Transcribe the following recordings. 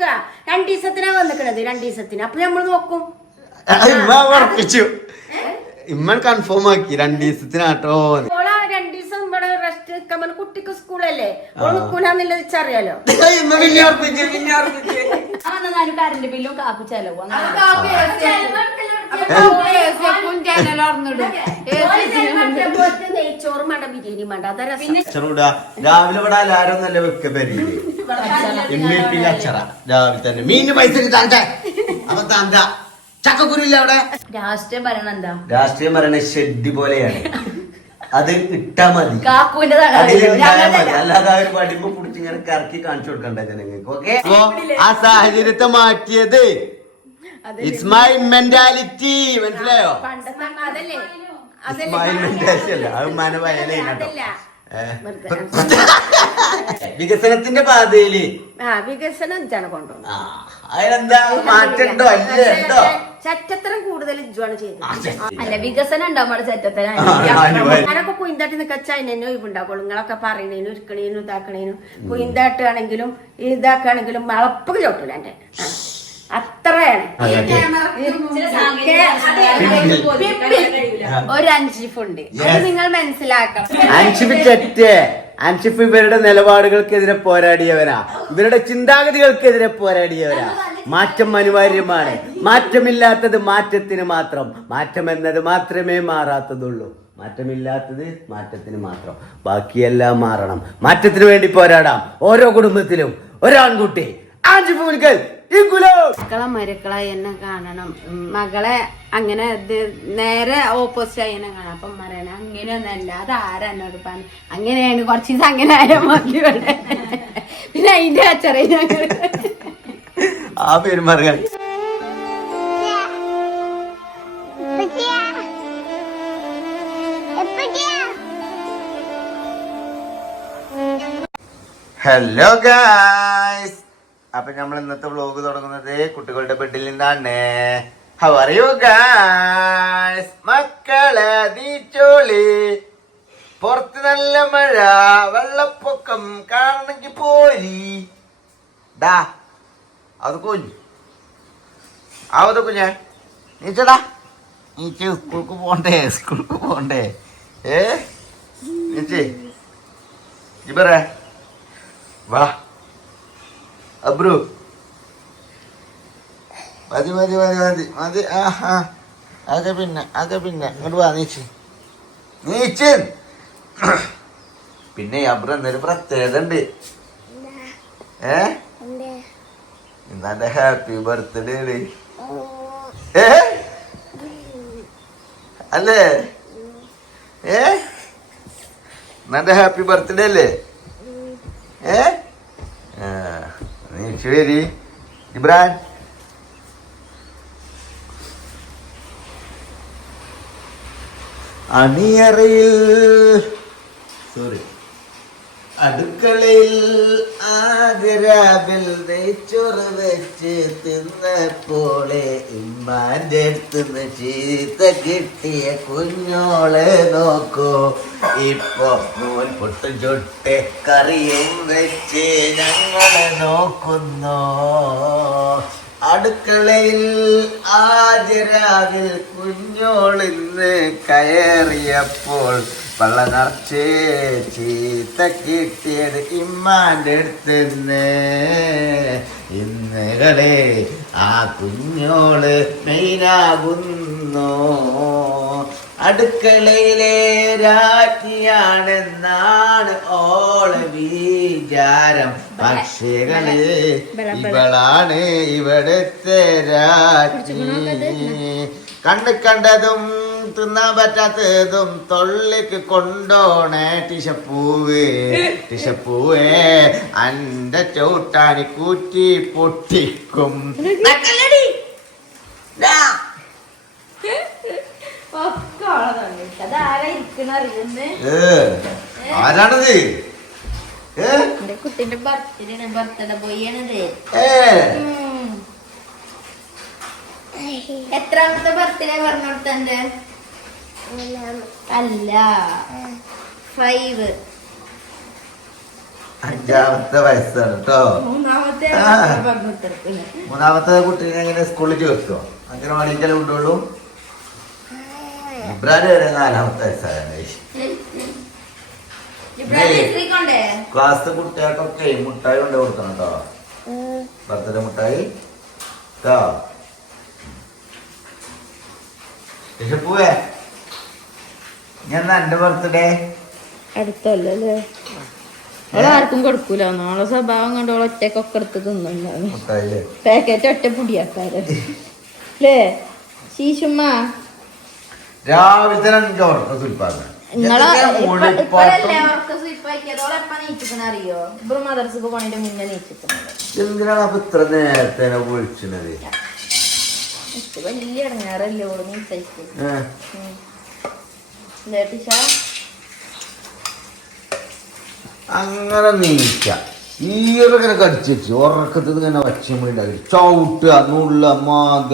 നോക്ക 2 ദിവസത്തിനാ വന്നിക്കണത് 2 ദിവസത്തിന് അപ്പൊ നമ്മള് നോക്കും ഉറപ്പിച്ചു ഇമ്മൻ കൺഫേം ആക്കി 2 ദിവസത്തിനാട്ടോ 2 ദിവസം ഇവിടെ റെസ്റ്റ് നിൽക്കാൻ കുട്ടിക്ക് സ്കൂളല്ലേ നിൽക്കൂലെന്നുള്ളത് വെച്ചറിയാലോ കറണ്ട് ബില്ലും കാപ്പി ചെലവും നെയ്ച്ചോറ് മണ്ട ബിരിയാണി മണ്ട അതാ രാവിലെ ഇവിടെ എല്ലാരും നല്ല വെക്ക പെരിയില് ഇമ്മീട്ടിൽ അച്ചറ രാവിലെ തന്നെ മീനിന് പൈസ അപ്പൊ താന്ത ചക്കക്കുരുല്ല അവിടെ രാഷ്ട്രീയം പറയണ എന്താ രാഷ്ട്രീയം പറയണ ഷെഡ് പോലെയാണ് അത് ഇട്ടാ മതി കാക്കുവിന്റെ അല്ലാതെ ആ ഒരു വടിമ്പ് പിടിച്ചിങ്ങനെ കറക്കി കാണിച്ചു കൊടുക്കണ്ട ജനങ്ങൾക്ക് ഓക്കെ ആ സാഹചര്യത്തെ മാറ്റിയത് ഇറ്റ്സ് മൈ മെന്റാലിറ്റി മനസ്സിലായോ മൈ മെന്റാലിറ്റി അല്ല അത് മനവയലേട്ടോ വികസനത്തിന്റെ പാതയില് വികസനം ജന കൊണ്ടുപോകും അതിനെന്താ മാറ്റണ്ടോ അല്ലേ ഉണ്ടോ ചറ്റത്തരം കൂടുതൽ ഇജ്ജാണ് ചെയ്തത് അല്ല വികസനം ഉണ്ടാവും അവിടെ ചറ്റത്തരം ഞാനൊക്കെ കുയിന്താട്ടി നിക്കച്ചാ അതിനെ ഒഴിവുണ്ടാക്കുള്ളൂ നിങ്ങളൊക്കെ പറയണേനും ഇരിക്കണേനും ഇതാക്കണേനും കുയിന്താട്ടാണെങ്കിലും ഇതാക്കുകയാണെങ്കിലും വളപ്പൊക്കെ ചോട്ടില്ല എന്റെ അത്രയാണ് ഒരു അൻഷിഫുണ്ട് അത് നിങ്ങൾ മനസ്സിലാക്കണം അൻഷിഫ് ഇവരുടെ നിലപാടുകൾക്കെതിരെ പോരാടിയവരാ ഇവരുടെ ചിന്താഗതികൾക്കെതിരെ പോരാടിയവരാ മാറ്റം അനിവാര്യമാണ് മാറ്റമില്ലാത്തത് മാറ്റത്തിന് മാത്രം മാറ്റം എന്നത് മാത്രമേ മാറാത്തതുള്ളൂ മാറ്റമില്ലാത്തത് മാറ്റത്തിന് മാത്രം ബാക്കിയെല്ലാം മാറണം മാറ്റത്തിന് വേണ്ടി പോരാടാം ഓരോ കുടുംബത്തിലും ഒരാൺകുട്ടി അൻഷിഫ് മുൻകൽ മക്കളെ മരുക്കളായി എന്നെ കാണണം മകളെ അങ്ങനെ നേരെ ഓപ്പോസിറ്റ് ആയി എന്നെ കാണാം അപ്പം പറയണ അങ്ങനെയൊന്നല്ല അത് ആരാ എന്നോട് പറഞ്ഞു അങ്ങനെയാണ് കുറച്ച് ദിവസം അങ്ങനെ ആയാൽ മതി പിന്നെ അതിന്റെ അച്ചറിയ ആ പേര് പറയാൻ ഹലോ ഗായ്സ് അപ്പൊ നമ്മൾ ഇന്നത്തെ വ്ലോഗ് തുടങ്ങുന്നത് കുട്ടികളുടെ ബെഡിൽ നിന്നാണ് ഹൗ ആർ യു ഗായ്സ് മക്കളെ നീച്ചോളി പുറത്ത് നല്ല മഴ വെള്ളപ്പൊക്കം കാണണമെങ്കിൽ പോരി ഡാ അത് കുഞ്ഞു അത് കുഞ്ഞ നീച്ചടാ നീച്ച് സ്കൂൾക്ക് പോണ്ടേ നീച്ചേ ഇബറ വാ അബ്രു മതി മതി മതി മതി മതി അതൊക്കെ പിന്നെ ഇങ്ങോട്ട് വാ നീച്ച് പിന്നെ അബ്രു എന്തൊരു പ്രത്യേകത ഉണ്ട് ഇന്നെ ഹാപ്പി ബർത്ത്ഡേ അല്ലേ ഇന്നെ ഹാപ്പി ബർത്ത്ഡേ അല്ലേ ശരി ഇബ്രാൻ അണിയറയിൽ സോറി അടുക്കളയിൽ ആഗ്രഹത്തിൽ നെയ്ച്ചോറ് വെച്ച് തിന്നപ്പോളെ ഇമ്മാന്റെ അടുത്തുനിന്ന് ചീത്ത കിട്ടിയ കുഞ്ഞോളെ നോക്കൂ ഇപ്പൊ നൂൽ പൊട്ടും ചുട്ട് കറിയും വെച്ച് ഞങ്ങളെ നോക്കുന്നു അടുക്കളയിൽ ആദ്യരാവിൽ കുഞ്ഞോളിന്ന് കയറിയപ്പോൾ പള്ള നിറച്ച് ചീത്ത കിട്ടിയത് ഇമ്മാന്റെ അടുത്തുനിന്ന് ഇന്നുകളെ ആ കുഞ്ഞോള് മെയിനാകുന്നു അടുക്കളയിലെ രാജ്ഞിയാണെന്നാണ് ഓള് വിചാരം പക്ഷികള് ഇവളാണ് ഇവിടുത്തെ രാജ്ഞി കണ്ണു കണ്ടതും തിന്നാൻ പറ്റാത്തതും തൊള്ളിക്ക് കൊണ്ടോണേ ടിഷപ്പൂവേ അന്റെ ചവിട്ടാനി കൂറ്റി പൊട്ടിക്കും ആരാണത് കുട്ടിന്റെ ബർത്ത്ഡേ പോയാണത് എത്രാമത്തെ ബർത്ത്ഡേ പറഞ്ഞോടത്തന്റെ അല്ല 5 5ാമത്തെ വയസ്സാണ് കേട്ടോ 3ാമത്തെ മൂന്നാമത്തെ കുട്ടീനെ എങ്ങനെ സ്കൂളിൽ ചേർത്തോ? അംഗനവാടിക്കല്ലേ കൊണ്ടുള്ളൂ. ഇബ്രാഹിം വരെ 4ാമത്തെ വയസ്സായാണ്. ക്ലാസ് കുട്ടികൾക്കൊക്കെ മുട്ടായി കൊണ്ട് കൊടുക്കണം കേട്ടോ. ബർത്ത്ഡേ മുട്ടായി കേട്ടോ. പോവേ ഞാൻ എന്റെ ബർത്ത്ഡേ അടുത്തല്ലേ ആർക്കും കൊടുക്കൂല. നാളെ സ്വഭാവം കണ്ട് ഒറ്റക്കൊക്കെ എടുത്ത് തിന്നുണ്ടാവും. പാക്കറ്റ് ഒറ്റ പൊടിയാക്കാരല്ലേ ശീശുമ്മ? രാവിലെ തന്നെ 5 ഉറക്കം സുൽപ്പാണ്. അറിയോ മദർസക്ക് പോണതിന്റെ മുന്നേ നീച്ചിട്ടുണ്ട്. എന്തിനാണ് അപ്പൊ ഇത്ര നേരത്തെ വിളിച്ചത്? വലിയ ഇടങ്ങാറല്ലേ ഓള് നീച്ചൈക്ക്. അങ്ങനെ നീക്ക ഈറങ്ങനെ കടിച്ചു ഉറക്കത്തിൽ ഇങ്ങനെ വച്ചുണ്ടാക്കി ചവിട്ടുക നുള്ള മാത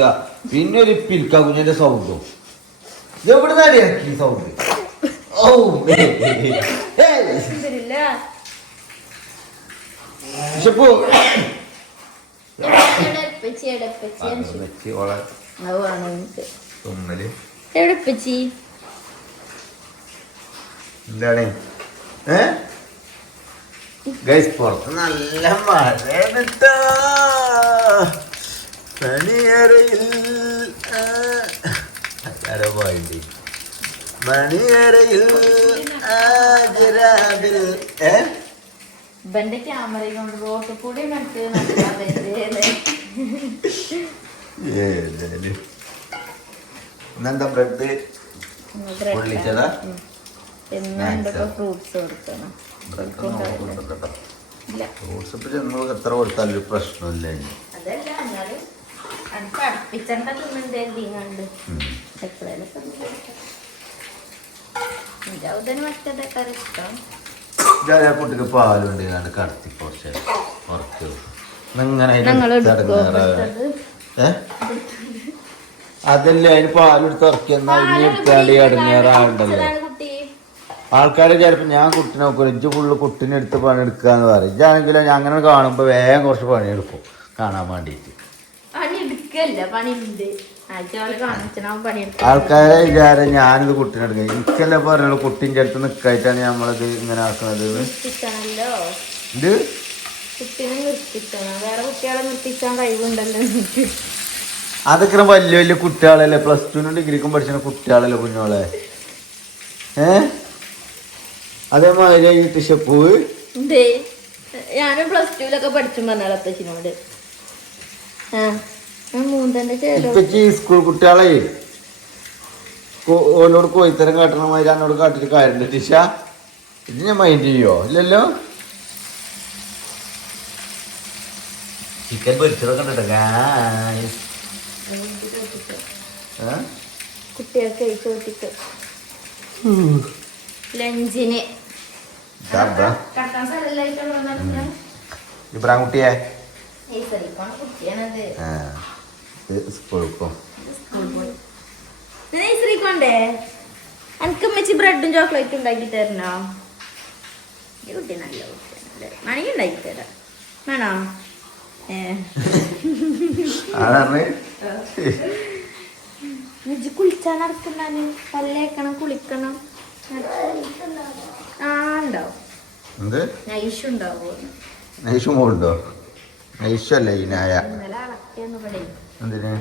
പിന്നെ ഒരു പിൽക്ക കുഞ്ഞിന്റെ സൗണ്ടും എവിടെ നടിയാക്കി സൗണ്ട്. ഓ എന്താണ് ഗൈസ് പുറത്ത് നല്ല മഴയാണ് ട്ടോ. മണിയറയിൽ പോയിണ്ട് മണിയറയിൽ ഇവന്റെ ക്യാമറ കൊണ്ട് റോട്ട് കൂടി ഇന്നെന്താ ബ്രെഡ് പൊള്ളിച്ചതാ? ഫ്രൂട്ട്സ് കൊടുക്കണം. ഫ്രൂട്ട്സ് ഇപ്പൊ ചെന്ന് എത്ര കൊടുത്താലും പ്രശ്നമില്ല. അതല്ല എന്നാലും അടുപ്പിച്ചണ്ട തിന്നുണ്ട് എപ്പോഴേലും മറ്റേതൊക്കെ ഇഷ്ടം. കുട്ടിക്ക് പാലുണ്ട് കടത്തി കുറച്ച് ഉറച്ചു അതല്ലേ അതിന് പാലെടുത്ത് ഉറക്കിയെന്നാ ഇനി എടുത്താണ്ട് ഇടങ്ങേറാണ്ടല്ലോ. ആൾക്കാരെ ചിലപ്പോ ഞാൻ കുട്ടിനെ നോക്കൂല. ഇജ്ജ് ഫുള്ള് കുട്ടിനെ എടുത്ത് പണിയെടുക്കാന്ന് പറയും. ഇജ്ജാണെങ്കിലും ഞാൻ അങ്ങനെ കാണുമ്പോ വേഗം കുറച്ച് പണിയെടുക്കും കാണാൻ വേണ്ടിട്ട്. ആൾക്കാരെ വിചാരം ഞാനിത് കുട്ടീനെടുക്കുക. എനിക്കല്ലേ പറയുള്ളൂ കുട്ടീൻ്റെ അടുത്ത് നിൽക്കായിട്ടാണ് നമ്മളിത് ഇങ്ങനെ ആക്കുന്നത്. ഇത് അതൊക്കെ വലിയ വലിയ കുട്ടികളല്ലേ, +2 ഡിഗ്രിക്കും പഠിച്ച കുട്ടികളല്ലേ കുഞ്ഞോളെ. അതേമാതിരി ടിഷപ്പൂവ് ഞാനും +2 പഠിച്ചു പറഞ്ഞാലപ്പച്ചിനോട്. ഇപ്പച്ചി സ്കൂൾ കുട്ടികളെ ഓനോട് കോയിത്തരം കാട്ടണ മാതിരി എന്നോട് കാട്ടിട്ട് കാര്യമില്ല ടിഷ. ഇത് ഞാൻ മൈൻഡ് ചെയ്യോ? ഇല്ലല്ലോ. ചിക്കൻ പൊരിച്ചതൊക്കെ ഉണ്ടോ കുട്ടികൾക്ക് ലഞ്ചിന് ഇബ്രാഹിം കുട്ടിയെ കൊണ്ടേ എനിക്ക് മെച്ചി ബ്രെഡും ചോക്ലേറ്റും ഉണ്ടാക്കി തരണോ? ഈ കുട്ടി നല്ല കുട്ടിയാണല്ലേ, മണി ഉണ്ടാക്കി തരാം വേണോ? കുളിച്ചാ നടക്കുന്നാല് പല്ലേക്കണം കുളിക്കണം ഉണ്ടാവും. നൈഷുണ്ടാവോ? നൈഷുണ്ടോ? നൈഷല്ലേ ഈ നായ. ഇന്നലെ അളക്കിയെന്ന് ഇവിടെ എന്തിന്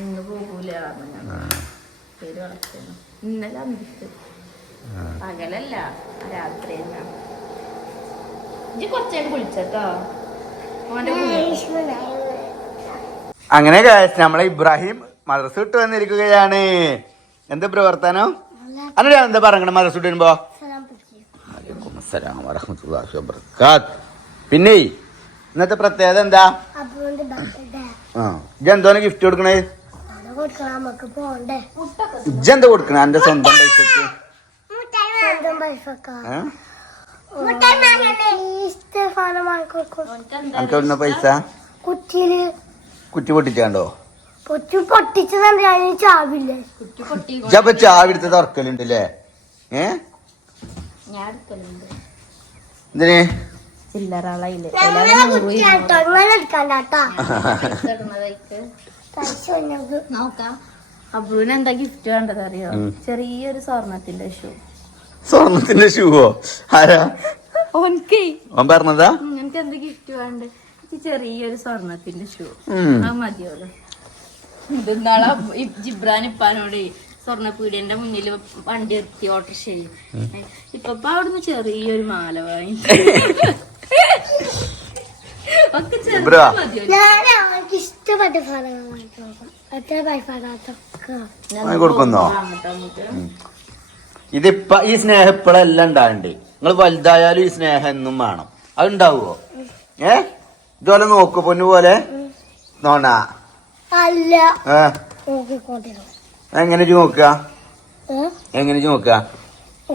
ഇന്ന് പോകൂല പേര് വളർത്തുന്നു. ഇന്നലെ അന്നിട്ട് പകലല്ല രാത്രി ഇജ്ജ് കുറച്ചേരം കുളിച്ചോ. അങ്ങനെ നമ്മളെ ഇബ്രാഹിം മദ്രസ വിട്ട് വന്നിരിക്കുകയാണ്. എന്താ പ്രവർത്തനം? അല്ല എന്താ പറയണ മദ്രസ വിട്ട് വരുമ്പോ? പിന്നെ ഇന്നത്തെ പ്രത്യേകത എന്താ? ഇജെന്തോന്ന് ഗിഫ്റ്റ് കൊടുക്കണേ? ഇജെന്താ കൊടുക്കണേ എന്റെ സ്വന്തം പൈസക്ക്? എനിക്കെവിടുന്ന പൈസ? കുറ്റി പൊട്ടിച്ചാണ്ടോ? ഇജപ്പ ചാവി എടുത്ത് തുറക്കലുണ്ടല്ലേ? എന്തിന് ചില്ലറയില് നോക്കാം. അബ്രുവിന് എന്താ ഗിഫ്റ്റ് വേണ്ടത് അറിയോ? ചെറിയൊരു സ്വർണത്തിന്റെ ഷൂ. സ്വർണത്തിന്റെ ഷൂവോ? ആരാ ഓൻക്ക് ഓൻ പറഞ്ഞതാ? എനിക്ക് എന്താ ഗിഫ്റ്റ് വേണ്ടത്? ചെറിയൊരു സ്വർണത്തിന്റെ ഷൂ. അത് മതിയോളൂ. ഇന്നാളെ ജിബ്രാൻ ഇപ്പാനോട് സ്വർണ്ണപ്പീടിയന്റെ മുന്നിൽ വണ്ടി നിർത്തി ഓട്ടോറിക്ഷയിൽ ഇപ്പൊ അവിടുന്ന് ചെറിയൊരു മാല വാങ്ങി. ഒക്കെ ചെറിയ മതിയോ? ഇഷ്ടപ്പെട്ട കൊടുക്കുന്നോ? ഇതിപ്പ ഈ സ്നേഹം ഇപ്പഴെല്ലാം ഉണ്ടാകണ്ടേ. നിങ്ങൾ വലുതായാലും ഈ സ്നേഹം എന്നും വേണം. അതുണ്ടാവുമോ? ഇതുപോലെ നോക്കു പൊന്നു പോലെ നോണ അല്ല എങ്ങനെ നോക്ക? എങ്ങനെ നോക്ക?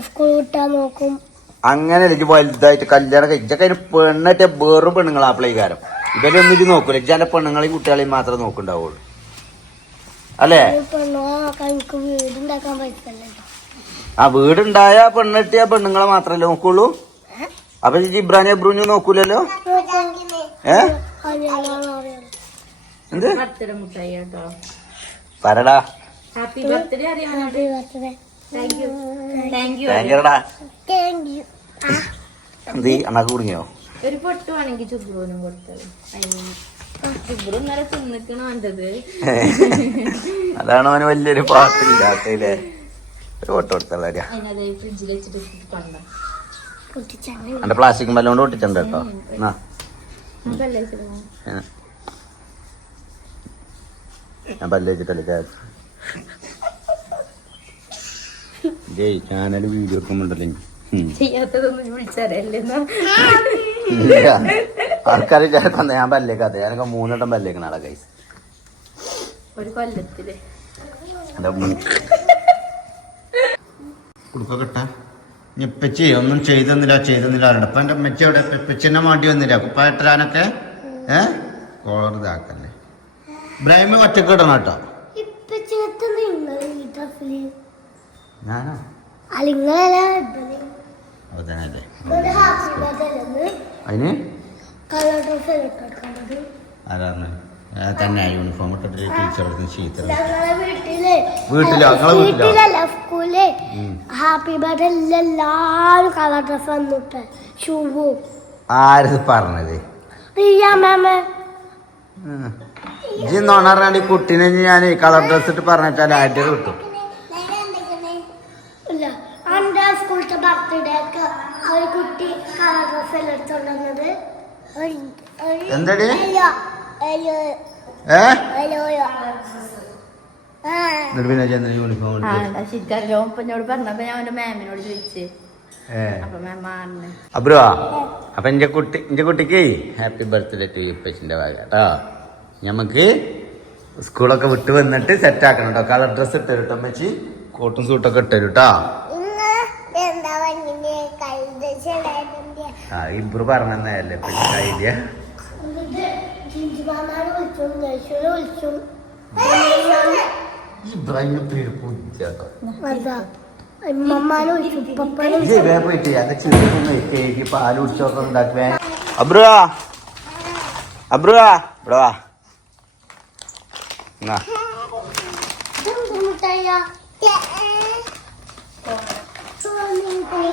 സ്കൂൾ വിട്ടാ നോക്കും. അങ്ങനെ വലുതായിട്ട് കല്യാണം കഴിച്ചൊക്കെ അതിന് പെണ്ണിട്ട് വേറും പെണ്ണുങ്ങൾ ആപ്പിളേക്കാരം. ഇവരൊന്നും ഇത് നോക്കൂല. ഇജ്ജാന്റെ പെണ്ണുങ്ങളെയും കുട്ടികളെയും മാത്രമേ നോക്കുണ്ടാവുള്ളൂ അല്ലേ? എനിക്ക് വീടുണ്ടാക്കാൻ പറ്റില്ല. ആ വീടുണ്ടായ പെണ്ണിട്ടിയ പെണ്ണുങ്ങളെ മാത്രല്ലേ നോക്കുള്ളൂ. അപ്പൊ ജിബ്രാനെ എബ്രൂനെ നോക്കൂലല്ലോ. എന്ത് പറടാ? ഹാപ്പി ബർത്ത്ഡേ എന്ത് അണക്ക് കുടുങ്ങിയോ? ഒരു പൊട്ട് വേണമെങ്കിൽ ചുബ്രൂനും കൊടുത്തത്. ചുബ്രു ഇന്നലെ തിന്നിക്കണ വേണ്ടത്. അതാണ് അവന് വലിയൊരു പാട്ടില്ലാത്തല്ലേ. ഒരു പൊട്ട് കൊടുത്തല്ല ഫ്രിഡ്ജിൽ വെച്ചിട്ട് കണ്ട എന്റെ പ്ലാസ്റ്റിക് ബലം കൊണ്ട് പൊട്ടിച്ചിട്ടുണ്ട് കേട്ടോ. ഞാൻ പല്ല് വെച്ചിട്ടല്ലേ ജയ് ചാനൽ വീഡിയോ എടുക്കുമ്പോണ്ടല്ലോ ചെയ്യാത്തതൊന്നും വിളിച്ചാലല്ലേ ആൾക്കാർ വിചാരിക്കുന്ന ഞാൻ പല്ലേക്കാത്ത. ഞാനൊക്കെ 3 വട്ടം പല്ലേക്കണ ആളെ കൈസ് ഒരു കൊല്ലത്തില്. കുടുക്കട്ടെ ഇപ്പച്ചി ഒന്നും ചെയ്തെന്നില്ല അപ്പൊ എന്റെ അമ്മച്ചി അവിടെ ഇപ്പച്ചിനെ മാണ്ടി വന്നില്ല കുപ്പായിട്ടാനൊക്കെ കോളർ ഇതാക്കല്ലേ. ബ്രൈമ ഒറ്റക്ക് ഇടണം കേട്ടോ. ഞാനോ അതല്ലേ അതിന് ആരാണ് തന്നെ യൂണിഫോം ഇട്ടിട്ട് ടീച്ചർ ചീത്ത വീട്ടിലോ സ്കൂളില് ഹാപ്പി ബർത്ത്ഡേ എല്ലാരും കളർ ഡ്രസ് വന്നിട്ട് ഷൂവും. ആരത് പറഞ്ഞത്? ഇന്നോണറിയാണ്ട് ഈ കുട്ടീനെ ഞാൻ കളർ ഡ്രസ് ഇട്ട് പറഞ്ഞാൽ ആയിട്ട് കിട്ടും. സ്കൂളത്തെ ബർത്ത്ഡേക്ക് ഒരു കുട്ടി കളർ ഡ്രസ് എല്ലാം എടുത്തോണ്ടുവന്നത്. എന്തടി യൂണിഫോം ശരിക്കും പറഞ്ഞപ്പോ ഞാൻ അവന്റെ മാമിനോട് ചോദിച്ചേ. അബ്രോ അപ്പൊ എന്റെ കുട്ടിക്ക് ഹാപ്പി ബർത്ത്ഡേ ടു ഇപ്പച്ചിന്റെ ഭാഗം കേട്ടോ. ഞമ്മക്ക് സ്കൂളൊക്കെ വിട്ട് വന്നിട്ട് സെറ്റ് ആക്കണം കേട്ടോ. കളർ ഡ്രസ് ഇട്ടരും കേട്ടോ അമ്മച്ചി. കോട്ടും സൂട്ടൊക്കെ ഇട്ടരും കേട്ടോ. ഇബ്രു പറഞ്ഞല്ലേ ഇപ്പച്ചിന്റെ ഐഡിയ. പാല് കുടിച്ചോക്കെ ഉണ്ടാക്കുവേ. അബ്രുവാ അബ്രുവാ ഇവിടെവാ.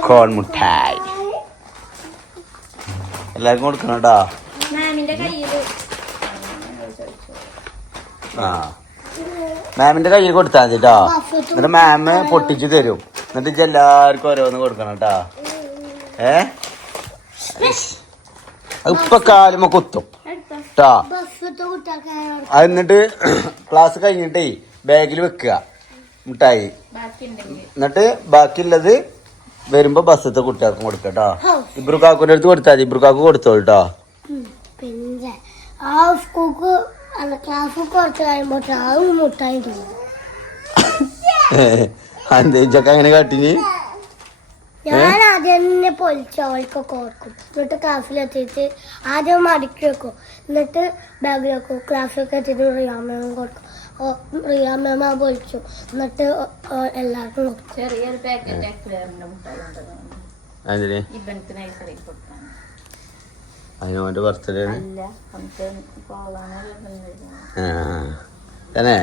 കോൺ മുട്ടായി എല്ലാവർക്കും കൊടുക്കണം കേട്ടോ. മാമിന്റെ കയ്യിൽ കൊടുത്താൽ മതി കേട്ടോ. എന്നിട്ട് മാമ് പൊട്ടിച്ചു തരും. എന്നിട്ട് എല്ലാവർക്കും ഓരോന്ന് കൊടുക്കണം കേട്ടോ. ഇപ്പൊ കാലുമ കുത്തും കേട്ടോ. അത് എന്നിട്ട് ക്ലാസ് കഴിഞ്ഞിട്ടേ ബാഗിൽ വെക്കുക മുട്ടായി. എന്നിട്ട് ബാക്കിയുള്ളത് വരുമ്പോ ബസ്സത്തെ കുട്ടികൾക്കും കൊടുക്കാം കേട്ടോ. ഇബ്രുക്കാക്കുന്റെ അടുത്ത് കൊടുത്താൽ മതി. ഇബ്രുക്കാക്ക് കൊടുത്തോളൂ കേട്ടോ. പിന്നെ ആ സ്കൂൾക്ക് ക്ലാസ് കുറച്ച് കഴിയുമ്പോട്ട് ആ മുട്ടായി അന്തേച്ചൊക്കെ അങ്ങനെ കാട്ടിഞ്ഞ് ഞാൻ ആദ്യം തന്നെ പൊലിച്ചു അവൾക്കൊക്കെ ഓർക്കും. എന്നിട്ട് ക്ലാസ്സിലെത്തിയിട്ട് ആദ്യം മടക്കി വെക്കും. എന്നിട്ട് ബാഗിൽ വെക്കും. ക്ലാസ്സിലൊക്കെ എത്തിയിട്ട് റിയാമ്മ കൊടുക്കും. റിയാമ്മ പൊലിച്ചു. എന്നിട്ട് എല്ലാവർക്കും കൊടുക്കും. ചെറിയൊരു 1 അതിന് ഓൻ്റെ ബർത്ത്ഡേ ആണ് ഇല്ല നമുക്ക് പോകാനോ തന്നെ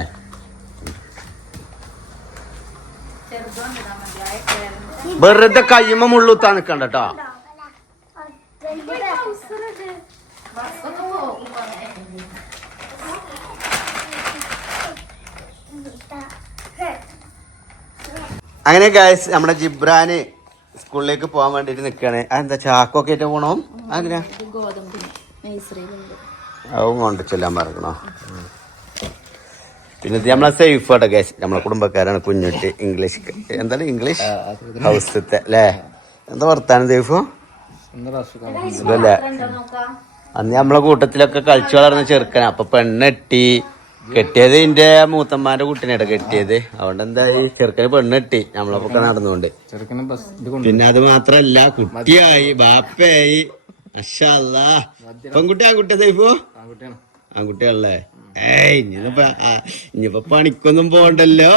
വെറുതെ കയ്യുമ്മ മുള്ളുത്താൻ നിക്കണ്ട കേട്ടോ. അങ്ങനെ ഗൈസ് നമ്മുടെ ജിബ്രാന് സ്കൂളിലേക്ക് പോകാൻ വേണ്ടിട്ട് നിക്കാണ്. അതെന്താ ചാക്കൊക്കെ ആയിട്ട് പോണോ? അങ്ങനെ ഗോതമ്പ് നഴ്സറിയിലുണ്ട്. അതും കൊണ്ട് ചെല്ലാൻ പറയണോ? പിന്നെ ഇത് നമ്മളെ സേഫ് ആട്ടോ ഗൈസ്, നമ്മളെ കുടുംബക്കാരാണ്. കുഞ്ഞുട്ടി ഇംഗ്ലീഷ് എന്താണ് ഇംഗ്ലീഷ് ഹൗസത്തെ അല്ലേ? എന്താ വർത്താനം സേഫോ? സുഖല്ലേ? അന്ന് നമ്മളെ കൂട്ടത്തിലൊക്കെ കളിച്ചു വളർന്ന ചെറുക്കനാ. അപ്പൊ പെണ്ണെട്ടി കെട്ടിയത് എന്റെ മൂത്തമ്മാന്റെ കുട്ടീനെയാ കെട്ടിയത്. അതുകൊണ്ട് എന്തായി ചെറുക്കന് പെണ്ണെട്ടി നമ്മളൊക്കെ നടന്നുകൊണ്ട്. പിന്നെ അത് മാത്രല്ല കുട്ടിയായി ബാപ്പയായി. മാഷാ അല്ലാ. പെൺകുട്ടി ആൺകുട്ടിയാ സൈഫു? ആൺകുട്ടിയാണല്ലേ? ഇനിയിപ്പോ പണിക്കൊന്നും പോണ്ടല്ലോ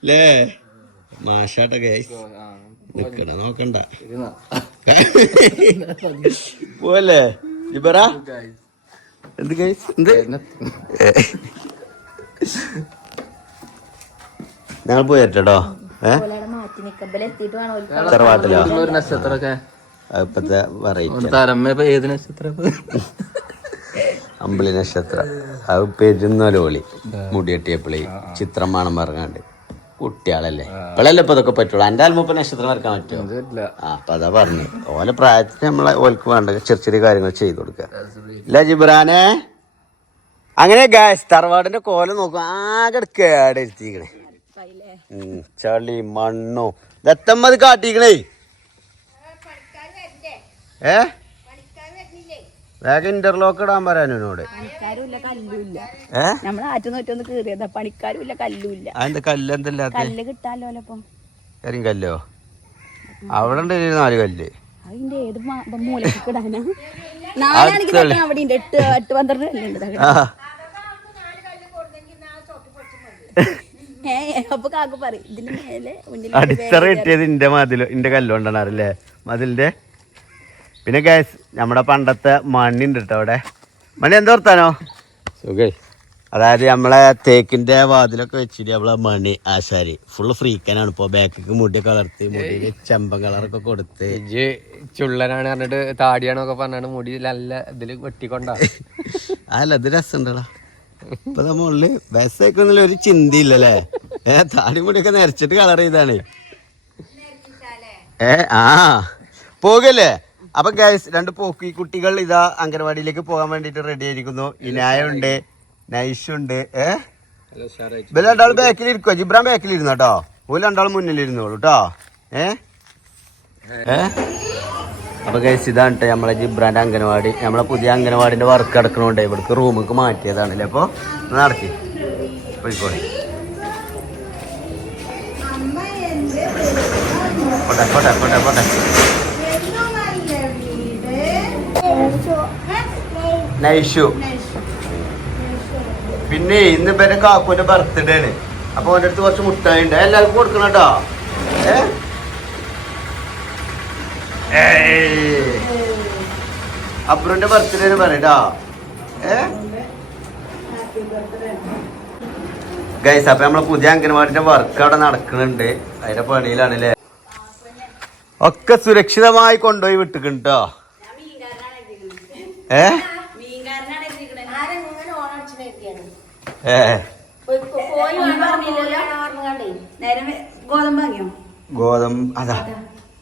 അല്ലേ? മാഷാട്ട ഗൈസ് നിക്കണ നോക്കണ്ട പോവല്ലേ ജിബറ? എന്ത് ഗൈസ് എന്ത് ഞങ്ങൾ പോയിട്ടോ തറവാട്ടിലോ? ഇപ്പത്തെ അമ്പിളി നക്ഷത്രം അത് പെരുന്നലോളി മുടിയെട്ടിയപ്പളി ചിത്രം വേണം പറഞ്ഞാണ്ട് കുട്ടിയാളല്ലേ ഇപ്പോഴല്ലേ ഇപ്പൊ ഇതൊക്കെ പറ്റുള്ളൂ. എന്റെ ആൽമൂപ്പ നക്ഷത്രം വരക്കാൻ പറ്റുമോ? അപ്പൊ അതാ പറഞ്ഞു ഓലെ പ്രായത്തിന് നമ്മളെ ഓൽക്ക് വേണ്ട ചെറിയ ചെറിയ കാര്യങ്ങൾ ചെയ്തു കൊടുക്കുക ഇല്ല ജിബ്രാനെ? അങ്ങനെ ഗായ്സ് തറവാടിന്റെ കോലം നോക്കും ആകെ കേടെടുത്തിക്കണേ. ചളി മണ്ണും ദത്തമ്മത് കാട്ടിക്കണേ. വേഗം ഇന്റർലോക്ക് ഇടാൻ പറയാനോട്. അതിന്റെ കല്ല് എന്തല്ലാത്ത കല്ലോ അവിടെ ഉണ്ട് 4 കല്ല്. അടിത്തറ കിട്ടിയത് ഇന്റെ കല്ലുകൊണ്ടാണല്ലേ മതിലിന്റെ. പിന്നെ ഗൈസ് നമ്മുടെ പണ്ടത്തെ മണ്ണിണ്ട് കേട്ടോ അവിടെ. മണി എന്താ വർത്താനോ? സുഖേ. അതായത് നമ്മളെ തേക്കിന്റെ വാതിലൊക്കെ വെച്ചിട്ട് നമ്മളെ മണി ആശാരി ഫുള്ള് ഫ്രീക്കനാണ്. ഇപ്പൊ ബാക്കിക്ക് മുടിയൊക്കെ വളർത്തി മുടിയില് ചെമ്പൻ കളറൊക്കെ കൊടുത്ത് ചുള്ളനാണ് പറഞ്ഞിട്ട് താടിയാണൊക്കെ പറഞ്ഞാണ് മുടി നല്ല ഇതില് വെട്ടിക്കൊണ്ട. അല്ല ഇത് രസമുണ്ടല്ലോ. ഇപ്പൊ നമ്മളില് വയസ്സായിക്കൊന്നുമില്ല ഒരു ചിന്തയില്ലല്ലേ? താടി മുടിയൊക്കെ നരച്ചിട്ട് കളർ ചെയ്താണ്. ആ പോകല്ലേ? അപ്പൊ ഗൈസ് 2 പോക്കി കുട്ടികൾ ഇതാ അംഗനവാടിയിലേക്ക് പോകാൻ വേണ്ടിട്ട് റെഡി ആയിരിക്കുന്നു. ഇനായുണ്ട്, നൈഷുണ്ട്. ഇവര് 2 ബാക്കിൽ ഇരിക്കുവോ? ജിബ്രാൻ ബാക്കിൽ ഇരുന്നോ കേട്ടോ. ഓല് 2 മുന്നിലിരുന്നോളൂ കേട്ടോ. അപ്പൊ ഗൈസ് ഇതാണ് കേട്ടോ നമ്മളെ ജിബ്രാന്റെ അംഗനവാടി. നമ്മളെ പുതിയ അംഗനവാടിന്റെ വർക്ക് എടുക്കണോണ്ട് ഇവിടേക്ക് റൂമിക്ക് മാറ്റിയതാണല്ലേ. അപ്പൊ നടത്തി പോയിക്കോളെ. പോട്ടെ പോട്ടെ പോട്ടെ പോട്ടെ. നൈഷു പിന്നെ ഇന്ന് ഇവരെ കാക്കുവിന്റെ ബർത്ത്ഡേ ആണ്. അപ്പൊ അവന്റെ അടുത്ത് കുറച്ച് മുട്ടായി ഉണ്ട്, എല്ലാവർക്കും കൊടുക്കണം കേട്ടോ. അബ്രുവിന്റെ ബർത്ത്ഡേ ആണ് പറയട്ടോ. ഗൈസ് അപ്പൊ നമ്മളെ പുതിയ അംഗനവാടിന്റെ വർക്ക് അവിടെ നടക്കുന്നുണ്ട്. അതിന്റെ പണിയിലാണല്ലേ. ഒക്കെ സുരക്ഷിതമായി കൊണ്ടുപോയി വിട്ടിട്ടോ. ഗോതമ്പ് അതാ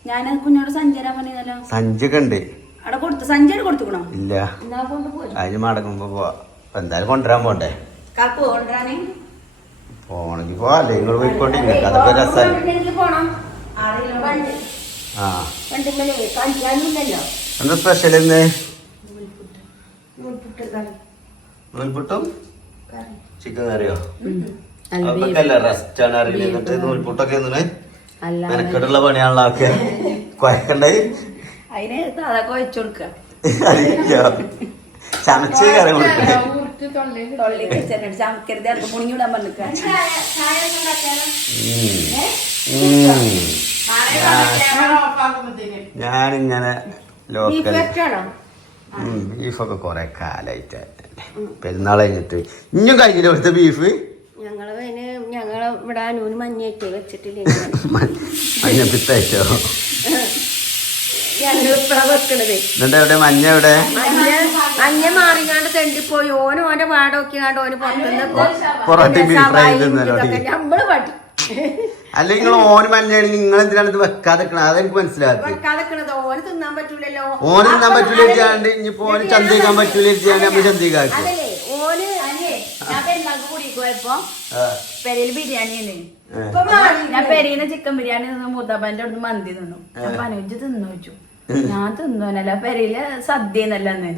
ഞാൻ കുഞ്ഞോട് സഞ്ചാരം പറഞ്ഞല്ലോ. സഞ്ചൊക്കെ ഉണ്ട് അവിടെ കൊടുത്തു. സഞ്ചാരം കൊടുത്തുക്കണോ? ഇല്ല അതിന് മടങ്ങുമ്പോ പോവാ. എന്തായാലും കൊണ്ടുവരാൻ പോണ്ടേ? പോണെങ്കി പോവാ. അല്ലേ നിങ്ങൾ പോയിക്കോട്ടെ. നിങ്ങൾക്ക് അതൊക്കെ രസമല്ലേ? ആ എന്താ സ്പെഷ്യൽ ഇന്ന്? നൂൽപുട്ടും ചിക്കൻ കറിയോ? അതൊക്കെ റെസ്റ്റ് ആണ് അറിയില്ല. നൂൽപുട്ടൊക്കെ മെനക്കെട്ടുള്ള പണിയാണല്ലോ. ആൾക്ക് കുഴക്കണ്ടേ? ചമച്ച് കറി കൊടുക്കണേ. ഞാനിങ്ങനെ ലോക്കൽ ആണോ? ബീഫൊക്കെ കൊറേ കാലായിട്ട് പെരുന്നാൾ കഴിഞ്ഞിട്ട് ഇഞ്ഞും കഴിഞ്ഞില്ല ഇവിടുത്തെ ബീഫ്. ഞങ്ങള് ഇവിടെ നൂന് മഞ്ഞേറ്റ് വെച്ചിട്ടില്ല. മഞ്ഞപ്പിത്തയച്ചോ? ഞങ്ങൾ ഇപ്പഴാ വെക്കണത്. എന്നിട്ട് എവിടെ മഞ്ഞ എവിടെ? മഞ്ഞ മാറിക്കാണ്ട് തെണ്ടിപ്പോയി. ഓന്റെ പാടൊക്കെയാണ്ട് ഓന് പൊറോട്ട ബീഫ് ഫ്രൈ തിന്നല്ലോ. നമ്മള് പട്ടി അല്ലെങ്കിൽ നിങ്ങൾ ഓന് മഞ്ഞാണ് നിങ്ങൾ എന്തിനാണ് ഇത് വെക്കാതെ അതെനിക്ക് മനസ്സിലാക്കി. വെക്കാതെക്കണത് ഓന് തിന്നാൻ പറ്റൂലല്ലോ. ഓന് തിന്നാൻ പറ്റൂല ഇരിക്കാണ്ട് ഇനിയിപ്പോ ഓന് ചന്തയിക്കാൻ പറ്റൂല ഇരിക്കാണ്ട് നമ്മൾ ചന്തയിക്കാക്കി. അതല്ലേ ഓന് ഞാൻ പെരുന്നാൾക്ക് കൂടിക്ക് പോയപ്പോ പെരയില് ബിരിയാണി ഞാൻ പെരയിന്ന് ചിക്കൻ ബിരിയാണി നിന്ന് മുതാബന്റെ അവിടെ മന്തി തിന്നു. പനോജ് തിന്നു വെച്ചു. ഞാൻ തിന്നോനല്ല പെരയില് സദ്യ എന്നല്ലെന്ന്.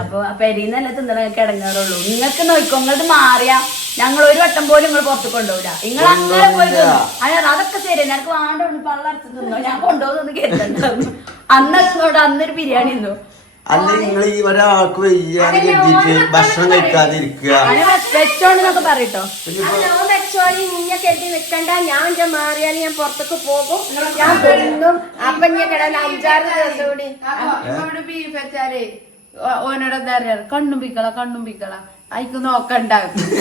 അപ്പൊ പെരയിന്നല്ല തിന്നണ കിടങ്ങാറുള്ളൂ. നിങ്ങൾക്ക് നോക്കോ, നിങ്ങളത് മാറിയാ ഞങ്ങൾ ഒരു വട്ടം പോലും നിങ്ങൾ പുറത്ത് കൊണ്ടുപോകില്ല. നിങ്ങൾ അങ്ങനെ പോയി തിന്നു. അതൊക്കെ ശരി, എനിക്ക് വാണ്ട പള്ളർത്ത് തിന്നോ, ഞാൻ കൊണ്ടുപോകുന്നു കേട്ടിട്ടുണ്ടായിരുന്നു. അന്നൊരു ബിരിയാണി തിന്നു. അല്ലെങ്കിൽ നിങ്ങൾ ഈ ഒരാൾക്ക് വയ്യാതെ കരുതിയിട്ട് ഭക്ഷണം കഴിക്കാതെ ഇരിക്കുക. വെച്ചോണ്ടെന്നൊക്കെ പറയട്ടോ. വെച്ചോളി, നിന്നെ കരുതി നിക്കണ്ട. ഞാൻ മാറിയാൽ ഞാൻ പുറത്തേക്ക് പോകും. ഞാൻ തിന്നും. അപ്പൊ ഞാൻ കിടന്ന് 5-6 ദിവസം കൂടി ബീഫ് വെച്ചാലേ ഓനോട് എന്താ പറയാ, കണ്ണുമ്പിക്കള അയക്ക് നോക്കണ്ട.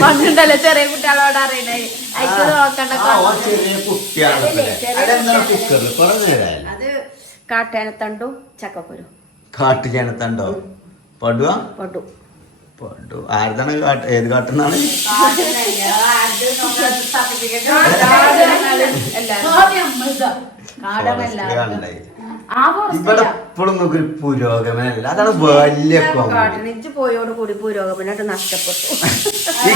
പണ്ടുണ്ടല്ലോ ചെറിയ കുട്ടികളോട് അറിയണേ, അയക്ക് നോക്കണ്ട. അത് കാട്ടേനത്തണ്ടും ചക്കക്കുരു. കാട്ടുചേനത്തണ്ടോ? പടുവാ? പടു ആരതാണ്? ഏത് കാട്ടുന്നാണ്? ഇവിടെ ഇപ്പോഴും നമുക്ക് ഒരു പുരോഗമനല്ല. അതാണ് വലിയ കാട്ടിനിച്ച് പോയോട് കൂടി പുരോഗമനമായിട്ട് നഷ്ടപ്പെട്ടു. ഈ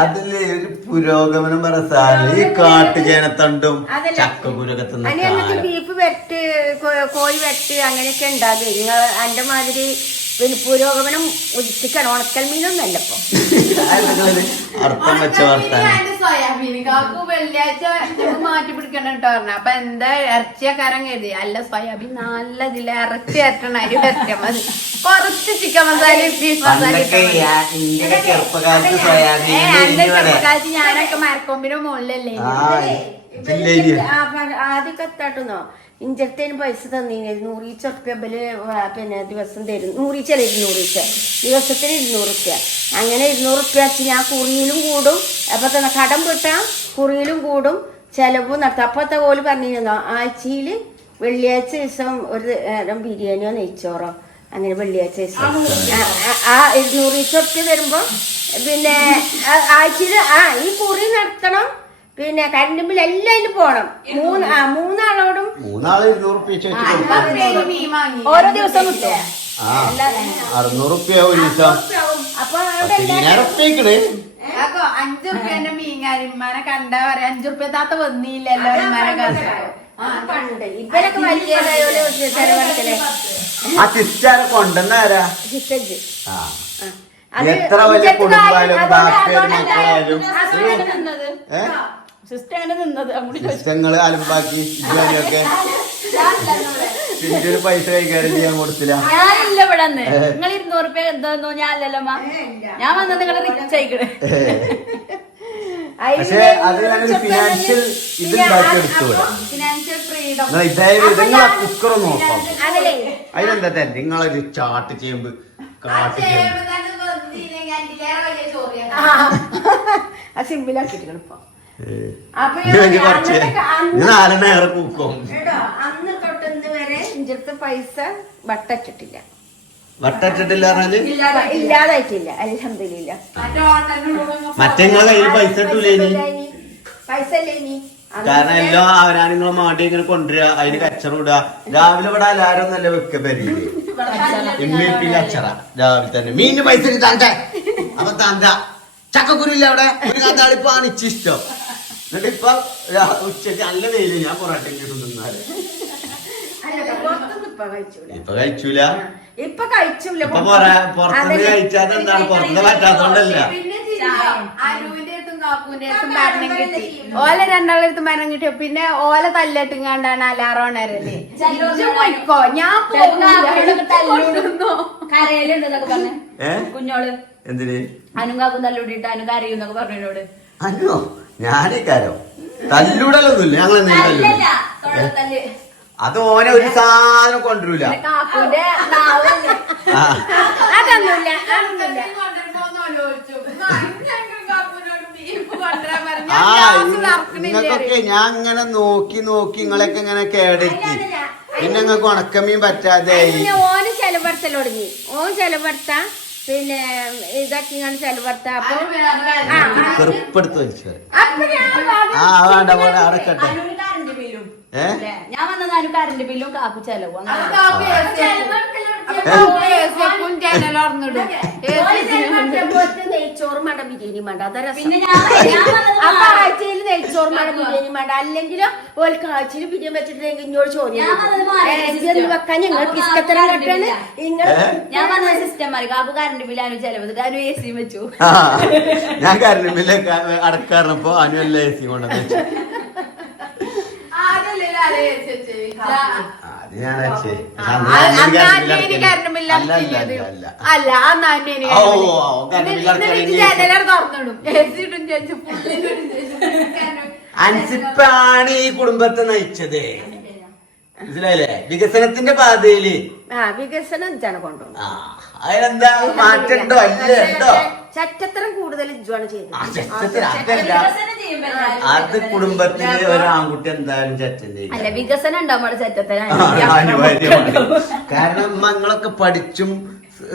അതില് ഒരു പുരോഗമനം പറയാൻ ഈ കാട്ടുചേനത്തണ്ടും ചക്കക്കുരൊക്കെ തിന്ന ബീഫ് വെട്ട്, കോഴി വെട്ട് അങ്ങനെയൊക്കെ ഉണ്ടാകും. നിങ്ങൾ എന്റെ മാതിരി പുരോഗമനം ഉദിച്ചിക്കണം. ഉണക്കൽ മീനൊന്നല്ല ഇപ്പൊ. അർത്ഥം വെച്ച വർത്താനം. സോയാബീൻ കാക്കു വെള്ളിയാഴ്ച മാറ്റി പിടിക്കണം കേട്ടോ പറഞ്ഞ. അപ്പൊ എന്താ ഇറച്ചിയക്കാരൻ കരുതി. അല്ല, സോയാബീൻ നല്ല ഇതില്ല, ഇറച്ചി അരട്ടണം. അരി വരട്ടിയാൽ മതി. കുറച്ച് ചിക്കൻ മസാല, ബീഫ് മസാല. ചെറുപ്പക്കാലത്ത് ഞാനൊക്കെ മരക്കൊമ്പിന്റെ മുകളിലല്ലേ ആദ്യമൊക്കെ എത്താട്ടുന്നോ. ഇഞ്ചത്തേന് പൈസ തന്നീന് 100 ഉറുപ്പ്യ പിന്നെ ദിവസം തരും. 100 ദിവസത്തിന് 200 ഉറുപ്പ്യ. അങ്ങനെ 200 ഉറുപ്പ്യ വെച്ച് ഞാൻ കുറിയിലും കൂടും. അപ്പൊ തന്നെ കടം വിട്ടാ കുറിയിലും കൂടും, ചെലവും നടത്തും. അപ്പത്തെ പോലെ പറഞ്ഞിരുന്നോ, ആഴ്ചയിൽ വെള്ളിയാഴ്ച ദിവസം ഒരു നേരം ബിരിയാണിയോ നെയ്ച്ചോറോ അങ്ങനെ വെള്ളിയാഴ്ച ദിവസം ആ 200 ഉറുപ്പ്യ തരുമ്പോ പിന്നെ ആഴ്ചയിൽ ഈ കുറി നടത്തണം. പിന്നെ കറണ്ട് ബില്ല് എല്ലാം പോണം. മൂന്നാളോടും 200 ഉറുപ്പ്യ ഓരോ ദിവസം കിട്ടും. 600 ഉറുപ്പ്യ ഒരു ദിവസം. അപ്പൊ 5 ഉറുപ്പ്യന്റെ മീൻകാരിമാരെ കണ്ടാ പറയാ 5 ഉറുപ്പ്യ താത്ത വന്നില്ലല്ലോ. ഇവരൊക്കെ വലിയ ചെലവെടുക്കലേ. ആ തിരിച്ചാരെ കൊണ്ടുവന്നാരാ? എത്ര വലിയ കുടുംബായാലും മക്കളായാലും സിസ്റ്റങ്ങള് അലമ്പാക്കി ഇതൊക്കെ പിന്നീട് പൈസ കൈകാര്യം ചെയ്യാൻ കൊടുത്തില്ല. ഞാനില്ല ഇവിടെ നിങ്ങൾ 200 ഉറുപ്പ്യ എന്തോ ഞാനല്ലോ. ഞാൻ വന്നത് നിങ്ങളെ റിച്ച് ആയിക്കണേ. പക്ഷെ അത് ഞങ്ങൾ ഫിനാൻഷ്യൽ ഇതുണ്ടാക്കി എടുത്തൂടെ. നിങ്ങളെ കുക്കർ നോക്കാം. അതിനെന്താ തന്നെ നിങ്ങളൊരു ചാട്ട് ചെയ്യുമ്പോ കാട്ട് സിമ്പിളാക്കിട്ട് ഇപ്പൊ കുറച്ച് നാലെണ്ണേറെ കൂക്കും. അന്ന് തൊട്ട് വരെ ഇഞ്ചത്തെ പൈസ വട്ടച്ചിട്ടില്ല. വട്ടച്ചിട്ടില്ല പറഞ്ഞാല് ഇല്ലാതായിട്ടില്ല. അൽഹംദുലില്ലാ. മറ്റേ കയ്യിൽ പൈസ ഇട്ടൂലേനി. പൈസ ഇല്ലേനി. കാരണം എല്ലാം അവരാണ് നിങ്ങളെ മാട്ടി ഇങ്ങനെ കൊണ്ടുവരിക, അതിന് കച്ചറ ഇടുക. രാവിലെ ഇവിടെ എല്ലാരും നല്ല വെക്ക പെരിയില് ഇമ്മീപ്പി കച്ചറ രാവിലെ തന്നെ. മീനിന് പൈസ തണ്ട അപ്പൊ തണ്ട. ചക്കക്കുരുല്ല അവിടെ ഒരു കഥാളിപ്പാണ് ഇച്ചിഷ്ടം. എന്നിട്ട് ഇപ്പൊ ഉച്ചക്ക് നല്ല വെയില് ഞാൻ പൊറോട്ട ഇങ്ങോട്ട് നിന്നാല് ഇപ്പൊ കഴിച്ചൂല. ഇപ്പൊ കഴിച്ചൂല. ഇപ്പൊ പുറത്തുനിന്ന് കഴിച്ചാൽ എന്താണ് പുറത്തുനിന്ന് പറ്റാത്തോണ്ടല്ല. അരുവിന്റെ അടുത്തും കാപ്പൂന്റെ അടുത്തും മരണം കിട്ടി. ഓല രണ്ടാളടുത്ത് മരണം കിട്ടിയോ പിന്നെ ഓല തല്ലിട്ടും കണ്ടാണ് അലാറോണരല്ലേ. പോയിക്കോ, ഞാൻ കരയിലുണ്ടെന്നൊക്കെ പറഞ്ഞു കുഞ്ഞോള്. എന്തിന് അനുകാക്കും തല്ലൂടിയിട്ട് അനുക അറിയുന്നൊക്കെ പറഞ്ഞോട്. അല്ലോ ഞാനേക്കാരോ തല്ലൂടലൊന്നുമില്ല ഞങ്ങൾ എന്തെങ്കിലും അല്ലല്ല, തൊടത്തല്ല്. അത് ഓനെ ഒരു സാധനം കൊണ്ടുവരൂല കാക്കൂന്റെ നാവല്ലേ. ആ അതൊന്നുമില്ല നിങ്ങൾക്കൊക്കെ ഞാൻ ഇങ്ങനെ നോക്കി നിങ്ങളൊക്കെ ഇങ്ങനെ കേടെത്തി പിന്നെ നിങ്ങൾക്ക് ഉണക്കമീൻ പറ്റാതെ ഓന് ചെലപ്പെടുത്തൽ തുടങ്ങി. ഓൻ ചെലപ്പെടുത്താ പിന്നെ ഇതാക്കി ചെലപ്പെടുത്ത അപ്പൊ ചെറുപ്പെടുത്ത് വെച്ചു അപ്പൊ ആ വേണ്ട വേണ്ട അടക്കട്ടെ ഞാൻ വന്നതാനും കറണ്ട് ബില്ലും കാക്കു ചെലവും നെയ്ച്ചോറും വേണ്ട ബിരിയാണി വേണ്ട അതര പിന്നെ അപ്പൊ ആഴ്ചയിൽ നെയ്ച്ചോറും വേണ്ട ബിരിയാണി വേണ്ട അല്ലെങ്കിലും ഓൾക്ക് ആഴ്ചയിൽ ബിരിയാണി വെച്ചിട്ടുണ്ടെങ്കിൽ ഇങ്ങോട്ട് ചോദ്യം വെക്കാൻ ഞങ്ങൾ പിസ്കത്തരം കെട്ടാണ് ഞാൻ വന്ന സിസ്റ്റം മാറി കാക്കു കറണ്ട് ബില്ലാണ് ചെലവ് അനു എ സി വെച്ചു. ഞാൻ കറണ്ട് ബില്ല് അടക്കാറിനപ്പോ അനു എല്ലാ എ സി കൊണ്ടുവന്ന് വെച്ചു അൻസിപ്പാണ് ഈ കുടുംബത്തെ നയിച്ചത് മനസ്സിലായില്ലേ വികസനത്തിന്റെ പാതയില് വികസനം ജന കൊണ്ടുപോകും അതിനെന്താ മാറ്റണ്ടോ അല്ലേ ഉണ്ടോ ചറ്റത്തരം കൂടുതൽ ഇജ്ജാണ് ചെയ്തത് അത് കുടുംബത്തില് ഒരു ആൺകുട്ടി എന്തായാലും ചറ്റന്റെ അല്ല വികസനം ഉണ്ടാവുമ്പോൾ അനിവാര്യമാണ് കാരണം നിങ്ങളൊക്കെ പഠിച്ചും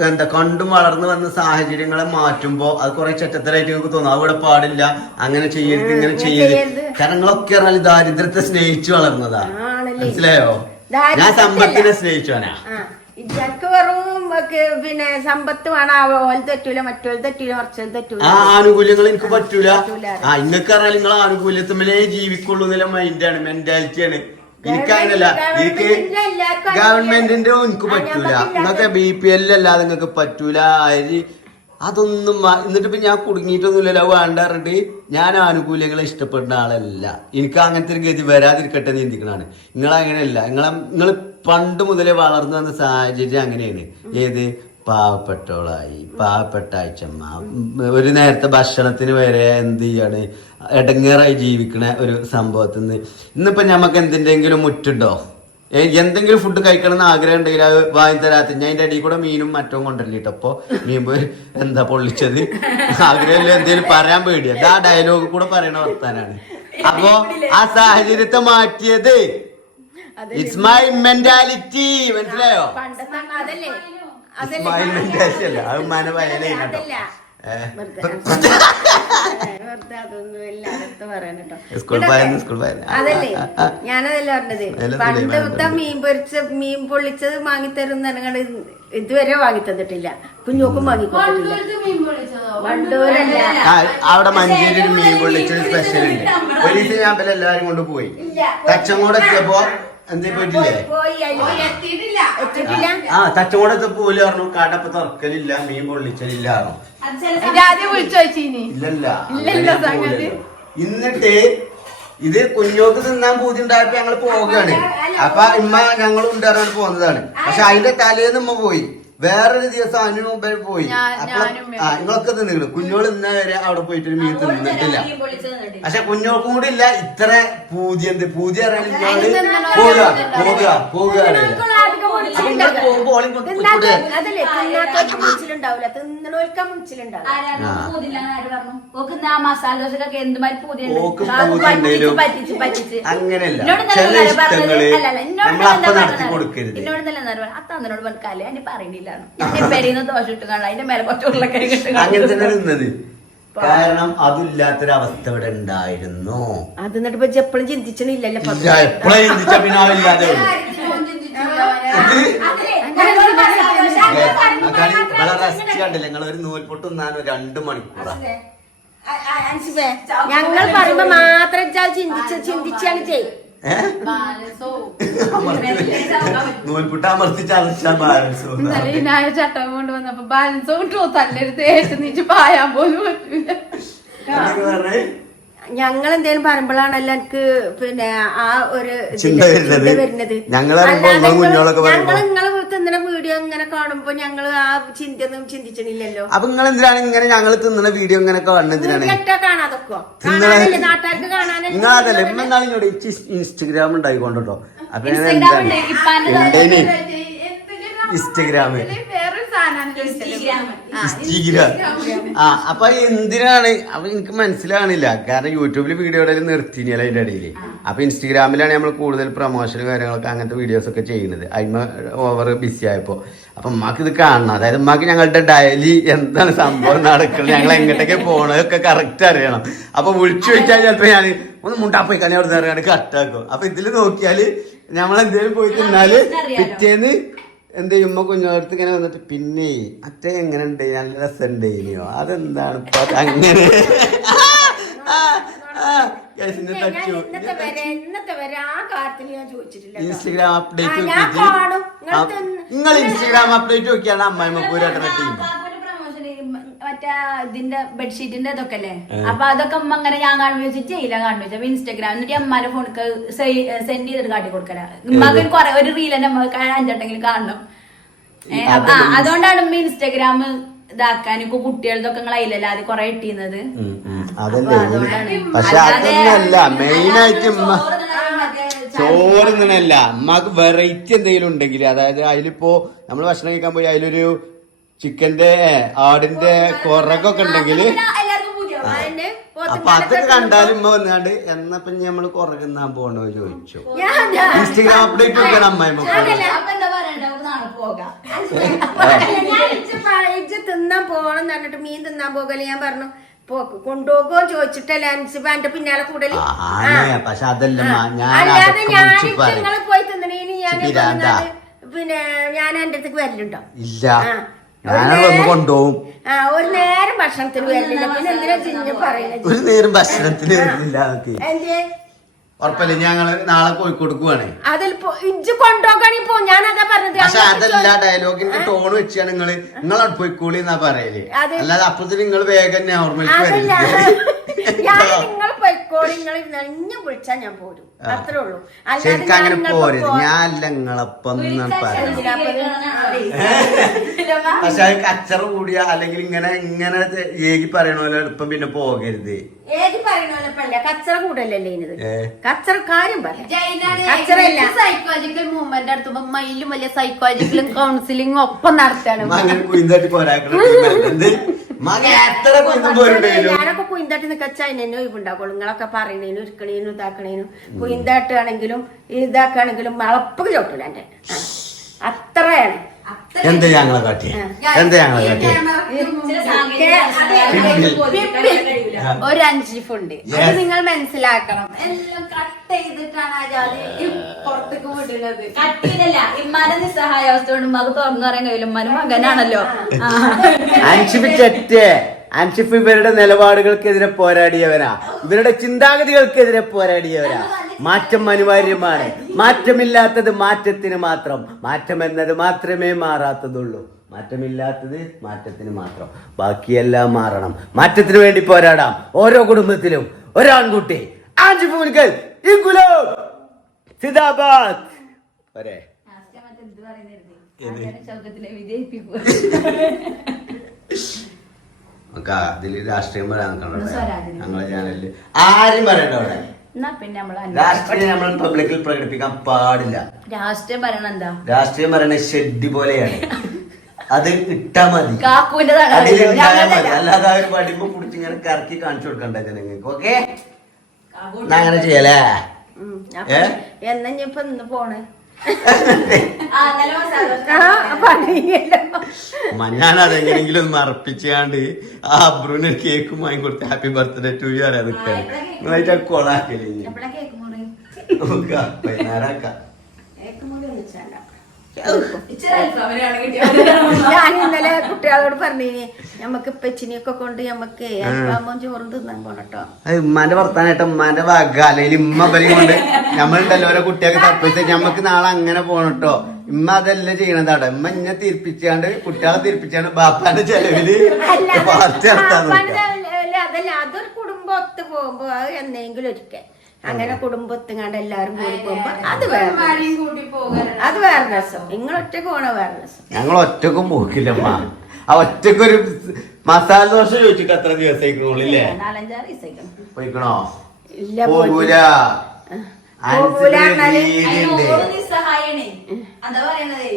എന്താ കണ്ടും വളർന്നു വന്ന സാഹചര്യങ്ങളെ മാറ്റുമ്പോ അത് കുറെ ചെറ്റത്തരായിട്ട് നിങ്ങൾക്ക് തോന്നും അവിടെ പാടില്ല അങ്ങനെ ചെയ്യരുത് ഇങ്ങനെ ചെയ്യരുത് കാരണം നിങ്ങളൊക്കെ പറഞ്ഞാൽ ദാരിദ്ര്യത്തെ സ്നേഹിച്ചു വളർന്നതാ മനസ്സിലായോ ഞാൻ സമ്പത്തിനെ സ്നേഹിച്ചോനാ ഇജക്ക് വെറും പിന്നെ സമ്പത്ത് വേണം ഓല് തെറ്റൂല മറ്റോല് തെറ്റൂല മറിച്ചോല് തെറ്റൂല ആ ആനുകൂല്യങ്ങൾ എനിക്ക് പറ്റൂല ആ ഇങ്ങക്ക് പറഞ്ഞാൽ നിങ്ങൾ ആനുകൂല്യത്തിമേലേ ജീവിക്കുള്ളൂ എന്നുള്ള മൈൻഡാണ് മെന്റാലിറ്റിയാണ് എനിക്ക് അങ്ങനല്ല എനിക്ക് ഗവൺമെന്റിന്റെ എനിക്ക് പറ്റൂല നിങ്ങൾക്ക് BPL അല്ലാതെ നിങ്ങൾക്ക് പറ്റൂല അരി അതൊന്നും എന്നിട്ട് ഇപ്പൊ ഞാൻ കുടുങ്ങിയിട്ടൊന്നുമില്ലല്ലോ വേണ്ട പറഞ്ഞിട്ട് ഞാൻ ആനുകൂല്യങ്ങളെ ഇഷ്ടപ്പെടുന്ന ആളല്ല എനിക്ക് അങ്ങനത്തെ ഒരു ഗതി വരാതിരിക്കട്ടെ എന്ന് ചിന്തിക്കണാണ് നിങ്ങളങ്ങനെയല്ല നിങ്ങൾ പണ്ട് മുതലേ വളർന്നു വന്ന സാഹചര്യം അങ്ങനെയാണ് ഏത് പാവപ്പെട്ടവളായി പാവപ്പെട്ട അച്ഛമ്മ ഒരു നേരത്തെ ഭക്ഷണത്തിന് വരെ എന്ത് ചെയ്യാണ് ഇടങ്ങേറായി ജീവിക്കണ ഒരു സംഭവത്തിൽ നിന്ന് ഇന്നിപ്പോ ഞമ്മക്ക് എന്തിൻ്റെങ്കിലും മുറ്റുണ്ടോ എന്തെങ്കിലും ഫുഡ് കഴിക്കണം എന്ന് ആഗ്രഹം ഉണ്ടെങ്കിൽ അത് വാങ്ങി തരാത്ത ഞാൻ അതിന്റെ അടിയിൽ കൂടെ മീനും മറ്റവും കൊണ്ടല്ലിട്ടോ അപ്പൊ മീൻ എന്താ പൊള്ളിച്ചത് ആഗ്രഹമില്ല എന്തെങ്കിലും പറയാൻ പേടിയാ ആ ഡയലോഗ് കൂടെ പറയണ വർത്താനാണ് അപ്പൊ ആ സാഹചര്യത്തെ മാറ്റിയത് ഇറ്റ്സ് മൈ മെന്റാലിറ്റി മനസ്സിലായോ മൈ മെന്റാലിറ്റി അല്ല അത് മന വയലേ അതല്ലേ ഞാനതല്ലേ പറഞ്ഞത് പണ്ടത്തെ മീൻ പൊള്ളിച്ചത് വാങ്ങിത്തരും ഇതുവരെ വാങ്ങി തന്നിട്ടില്ല കുഞ്ഞോക്കും വാങ്ങിക്കൊണ്ടിട്ടില്ല അവിടെ മഞ്ചേരി മീൻ പൊള്ളിച്ചത് സ്പെഷ്യൽ ഉണ്ട് ഒരു ദിവസം ഞാൻ എല്ലാരും കൊണ്ട് പോയി തച്ചങ്ങോട് എത്തിയപ്പോ എന്തേ പോയിട്ടില്ലേ ആ തച്ചങ്ങോടത്തെ പോലെ പറഞ്ഞു കടപ്പ് തുറക്കലില്ല മീൻ പൊള്ളിച്ചലില്ല ഇല്ലല്ല എന്നിട്ട് ഇത് കുഞ്ഞോക്ക് തിന്നാൻ പൂതി ഉണ്ടായപ്പോ ഞങ്ങള് പോവുകയാണ് അപ്പൊ ഇമ്മ ഞങ്ങൾ ഉണ്ടാകാൻ പോകുന്നതാണ് പക്ഷെ അതിന്റെ തലേന്ന് ഉമ്മ പോയി വേറൊരു ദിവസം അതിന് മുമ്പേ പോയി അപ്പൊ നിങ്ങളൊക്കെ തിന്നിട്ട് കുഞ്ഞോള് ഇന്ന വരെ അവിടെ പോയിട്ട് മീൻ തിന്നിട്ടില്ല പക്ഷെ കുഞ്ഞോൾക്കും കൂടി ഇല്ല ഇത്ര പൂതി എന്ത് പൂതി അറിയാൻ പോകുക അങ്ങനെയല്ല ചില ഇഷ്ടങ്ങള് നമ്മളപ്പ നടത്തി കൊടുക്കരുത് അത്തന്നോട് പറഞ്ഞാലേ അതിന് പറയുന്നില്ല പെരയുന്ന ദോശ ഇട്ട് കാണാം അതിന്റെ മേലെ കുറച്ച് ഉരുളക്കറി അങ്ങനെ തന്നെ നിന്നത് കാരണം അതില്ലാത്തൊരവസ്ഥ ഇവിടെ ഉണ്ടായിരുന്നു അത് എന്നിട്ട് എപ്പോഴും ചിന്തിച്ചണില്ലല്ലോ എപ്പോഴും ചിന്തിച്ച പിന്നെ ആളില്ലാതെ കണ്ടില്ല നിങ്ങൾ ഒരു നൂൽപൊട്ട് തിന്നാനോ 2 മണിക്കൂറാ ഞങ്ങൾ പറയുമ്പോ മാത്രം ചിന്തിച്ചാണ് ചെയ്യും നൂൽപുട്ട അമർത്തി ചതച്ചാ ബാലൻസ് ചട്ടം കൊണ്ട് വന്നപ്പോ ബാലൻസ് കിട്ടുമോ തല്ലരുത് ഏറ്റു പായാൻ പോലും പറ്റൂല ഞങ്ങൾ എന്തേലും പറയുമ്പോഴാണല്ലോ എനിക്ക് പിന്നെ ആ ഒരു ചിന്ത വരുന്നത് ഞങ്ങൾ നിങ്ങള് തിന്നണ വീഡിയോ വീഡിയോ ഇങ്ങനെ കാണുമ്പോ ഞങ്ങള് ആ ചിന്തയൊന്നും ചിന്തിച്ചിട്ടില്ലല്ലോ. അപ്പൊ നിങ്ങൾ എന്തിനാണ് ഇങ്ങനെ ഞങ്ങൾ തിന്നുന്ന വീഡിയോ ഇങ്ങനെ കാണുന്നതിനാണ് കാണാതൊക്കെ കാണാനല്ലേ നാട്ടുകാർക്ക് കാണാനല്ലേ. നിങ്ങൾ അതല്ലേ എന്നാലും ഇങ്ങോട്ട് ഇൻസ്റ്റഗ്രാം ഉണ്ടായിക്കൊണ്ടോ. അപ്പൊ ഞാൻ ഇൻസ്റ്റഗ്രാം അപ്പൊ എന്തിനാണ് അപ്പൊ എനിക്ക് മനസ്സിലാവണില്ല. കാരണം യൂട്യൂബിൽ വീഡിയോ നിർത്തിനിയല്ലോ അതിന്റെ ഇടയിൽ. അപ്പൊ ഇൻസ്റ്റഗ്രാമിലാണ് നമ്മൾ കൂടുതൽ പ്രൊമോഷനും കാര്യങ്ങളൊക്കെ അങ്ങനത്തെ വീഡിയോസ് ഒക്കെ ചെയ്യുന്നത്. അതിന് ഓവർ ബിസി ആയപ്പോ അപ്പൊ ഉമ്മാക്ക് ഇത് കാണണം. അതായത് ഉമ്മാക്ക് ഞങ്ങളുടെ ഡയലി എന്താണ് സംഭവം നടക്കുന്നത്, ഞങ്ങൾ എങ്ങോട്ടൊക്കെ പോണതൊക്കെ കറക്റ്റ് അറിയണം. അപ്പൊ വിളിച്ചു വെച്ചാൽ ചിലപ്പോ ഞാൻ ഒന്ന് മുണ്ടാപ്പോയി കഴിഞ്ഞാൽ അവിടെ നിന്ന് കട്ടാക്കും. അപ്പൊ ഇതില് നോക്കിയാല് നമ്മളെന്തേലും പോയി തിന്നാല് പിറ്റേന്ന് എന്ത് ചെയ്യുമ്പോ കുഞ്ഞോടത്ത് ഇങ്ങനെ വന്നിട്ട് പിന്നെ അച്ഛ എങ്ങനെ ഉണ്ട്, നല്ല രസമുണ്ട് ഇനിയോ, അതെന്താണ് ഇപ്പൊ അങ്ങനെ ഇൻസ്റ്റഗ്രാം അപ്ഡേറ്റ് നിങ്ങൾ ഇൻസ്റ്റഗ്രാം അപ്ഡേറ്റ് നോക്കിയാണ് അമ്മായിമ്മൂരാട്ട ടീം മറ്റേ ഇതിന്റെ ബെഡ്ഷീറ്റിന്റെ ഇതൊക്കെ അല്ലേ. അപ്പൊ അതൊക്കെ അമ്മ അങ്ങനെ ഞാൻ കാണുമ്പോ വെച്ചിട്ട് ചെയ്യില്ല കാണുമ്പോ വെച്ചാൽ ഇൻസ്റ്റാഗ്രാം എന്നിട്ട് അമ്മാന്റെ ഫോണിക്ക് സെൻഡ് ചെയ്തിട്ട് കാട്ടി കൊടുക്കല. ഉമ്മക്ക് കുറെ ഒരു റീൽ തന്നെ നമുക്ക് അഞ്ചെട്ടെങ്കിലും കാണണം. അതുകൊണ്ടാണ് ഉമ്മ ഇൻസ്റ്റാഗ്രാം ഇതാക്കാൻ ഇപ്പൊ കുട്ടികളതൊക്കെ നിങ്ങൾ അതിലല്ല അത് കൊറേ ഇട്ടിരുന്നത്. പക്ഷെ അതൊന്നല്ല മെയിനായിട്ട് ചോറുന്നല്ല അമ്മക്ക് വെറൈറ്റി എന്തെങ്കിലും ഉണ്ടെങ്കിൽ, അതായത് അതിലിപ്പോ നമ്മൾ ഭക്ഷണം കഴിക്കാൻ പോയി അതിലൊരു ചിക്കന്റെ ആടിന്റെ കുറകൊക്കെ ഉണ്ടെങ്കിൽ അപ്പൊ അതൊക്കെ കണ്ടാലും ഉമ്മ വന്നാണ്ട് എന്നപ്പോ നമ്മള് കുറകുന്നാൻ പോകണോ ചോദിച്ചു. ഇൻസ്റ്റഗ്രാം അപ്ഡേറ്റ് ഒക്കെ അമ്മായിമ്മ തിന്നാൻ പോകണം എന്ന് പറഞ്ഞിട്ട് മീൻ തിന്നാൻ പോകല്ലേ. ഞാൻ പറഞ്ഞു കൊണ്ടുപോകോ ചോദിച്ചിട്ടല്ലേ എന്റെ പിന്നാലെ കൂടല്. പക്ഷെ അതല്ല അല്ലാതെ ഞാൻ നിങ്ങള് പോയി തിന്നണേന് ഞാൻ പിന്നെ ഞാൻ എന്റെ അടുത്തേക്ക് വരലുണ്ടോ? ഇല്ല, ഞാനൊന്ന് കൊണ്ടുപോകും. ഒരു നേരം ഭക്ഷണത്തിന് വരില്ല. പിന്നെ എന്തിനാ ചിഞ്ഞ പറയുന്നത്? ഒരു നേരം ഭക്ഷണത്തിന് വരുന്നില്ല. ഉറപ്പല്ലേ ഞങ്ങള് നാളെ കോഴിക്കോട് പോവാണ്. അതിൽ ഇജ്ജ് കൊണ്ടുപോകണി പോ, ഞാനതാ പറഞ്ഞത്. പക്ഷെ അതല്ല ഡയലോഗിന്റെ ടോൺ വെച്ചാണ് നിങ്ങൾ പോയിക്കോളി എന്നാ പറയല്. അല്ലാതെ അപ്പത്തിന് നിങ്ങൾ വേഗം നോർമലിക്ക് വരില്ല. നിങ്ങൾ പോയിക്കോളി, നിങ്ങൾ ഇഞ്ഞ വിളിച്ചാ ഞാൻ പോരും, അത്രേ ഉള്ളൂ. ശരിക്കും അങ്ങനെ പോരുത്. ഞാനല്ല നിങ്ങളപ്പം പക്ഷെ അത് കച്ചറ കൂടിയ അല്ലെങ്കിൽ ഇങ്ങനെ ഇങ്ങനെ ഏകി പറയണ എളുപ്പം പിന്നെ പോകരുത്. ഏകി പറയണോലപ്പല്ല കച്ചറ കൂടല്ലേ ഇത്. കച്ചറ കാര്യം കച്ചറല്ല സൈക്കോളജിക്കൽ മൂവ്മെന്റ് നടത്തുമ്പോ മയിലും വലിയ സൈക്കോളജിക്കലും കൗൺസിലിംഗും ഒപ്പം നടത്താണ്. അങ്ങനെ കുയിന്താട്ടി പോരാക്കണ ഞാനൊക്കെ കുയിന്താട്ടി നിക്കച്ച അതിനെ ഒഴിവുണ്ടാക്കുള്ളൂ. നിങ്ങളൊക്കെ പറയണേനും ഇരിക്കണേനും ഇതാക്കണേനും കുയിന്താട്ടാണെങ്കിലും ഇതാക്കാണെങ്കിലും വളപ്പൊക്കെ ചോട്ടില്ല എന്റെ അത്രയാണ്. എന്താ ഞങ്ങളെ കാട്ടിയ ഒരു അഞ്ചിഫുണ്ട്. അത് നിങ്ങൾ മനസ്സിലാക്കണം. എല്ലാം കട്ട് ചെയ്തിട്ടാണ് ആ ജാതി പുറത്തേക്ക് വിടുന്നത്. കട്ടിയില്ല ഇമ്മാന്റെ നിസ്സഹായാവസ്ഥ കൊണ്ട് മക തുറന്നു പറയാൻ കഴിയില്ല. ഉമ്മാനും മകനാണല്ലോ. അൻഷിഫ് ഇവരുടെ നിലപാടുകൾക്കെതിരെ പോരാടിയവനാ, ഇവരുടെ ചിന്താഗതികൾക്കെതിരെ പോരാടിയവനാ. മാറ്റം അനിവാര്യമാണ്. മാറ്റമില്ലാത്തത് മാറ്റത്തിന് മാത്രം. മാറ്റം എന്നത് മാത്രമേ മാറാത്തതുള്ളൂ. മാറ്റമില്ലാത്തത് മാറ്റത്തിന് മാത്രം. ബാക്കിയെല്ലാം മാറണം. മാറ്റത്തിന് വേണ്ടി പോരാടാം. ഓരോ കുടുംബത്തിലും ഒരാൺകുട്ടി. ആൻഷിഫ് മുൻകൽ ഇൻകുലാബ് സിന്ദാബാദ്. ഒരേ അതില് രാഷ്ട്രീയം പറയാൻ ഞങ്ങളെ ചാനലില് ആരും പറയണ്ട. അവിടെ രാഷ്ട്രീയം നമ്മൾ പബ്ലിക്കിൽ പ്രകടിപ്പിക്കാൻ പാടില്ല. രാഷ്ട്രീയം പറയണ എന്താ? രാഷ്ട്രീയം പറയണ ഷെഡ് പോലെയാണ്. അത് ഇട്ടാ മതി, അല്ലാതെ ഒരു പഠിപ്പ് പിടിച്ചിങ്ങനെ കറക്കി കാണിച്ചു കൊടുക്കണ്ട ജനങ്ങൾക്ക്. ഓക്കെ, അങ്ങനെ ചെയ്യലേ. എന്നാ ഇപ്പൊ ഇന്ന് പോണേ ഞാൻ അതെങ്ങനെങ്കിലും ഒന്ന് മറപ്പിച്ചാണ്ട് ആ അബ്രുവിന് കേക്കും വാങ്ങി കൊടുത്ത് ഹാപ്പി ബർത്ത്ഡേ ടു യു അറിയാൻ നിൽക്കാണ്. നിങ്ങളായിട്ട് കൊളാക്കല് വൈകുന്നേരം ഞാൻ ഇന്നലെ കുട്ടികളോട് പറഞ്ഞേ ഞമ്മക്ക് പെച്ചിനെയൊക്കെ കൊണ്ട് ഞമ്മക്ക് അൽഫാമും ചോറും തിന്നാൻ പോണട്ടോ. ഉമ്മാന്റെ വർത്താനായിട്ട് ഉമ്മാന്റെ വക അല്ലെങ്കിൽ ഉമ്മ ബലി കൊണ്ട് നമ്മളുണ്ടല്ലോ ഓരോ കുട്ടികൾക്ക് തപ്പിച്ച് ഞമ്മക്ക് നാളെ അങ്ങനെ പോണട്ടോ. ഉമ്മ അതല്ല ചെയ്യണതാടെ. ഉമ്മ ഇന്നെ തിരിപ്പിച്ചാണ്ട് കുട്ടികളെ തിരിപ്പിച്ചാണ്ട് ബാപ്പാന്റെ ചെലവില് പാർട്ടി നടത്താൻ. അതല്ല, അതൊരു കുടുംബം ഒത്തു പോകുമ്പോ അത് എന്തെങ്കിലും ഒരിക്കൽ അങ്ങനെ കുടുംബത്തിങ്ങാണ്ട് എല്ലാരും കൂടി പോകുമ്പോ അത് വേറെ അത് വേറെ രസം. നിങ്ങൾ ഒറ്റക്ക് പോണ വേറെ രസം. ഞങ്ങൾ ഒറ്റക്കും പോക്കില്ലമ്മ. ആ ഒറ്റക്കൊരു മസാല ദോശ ചോദിച്ചിട്ട് എത്ര ദിവസത്തേക്കുള്ളില്ലേ 4-5 ദിവസം പോയിക്കണോ? ഇല്ല, പോകൂല. അതാ പറയണതേ.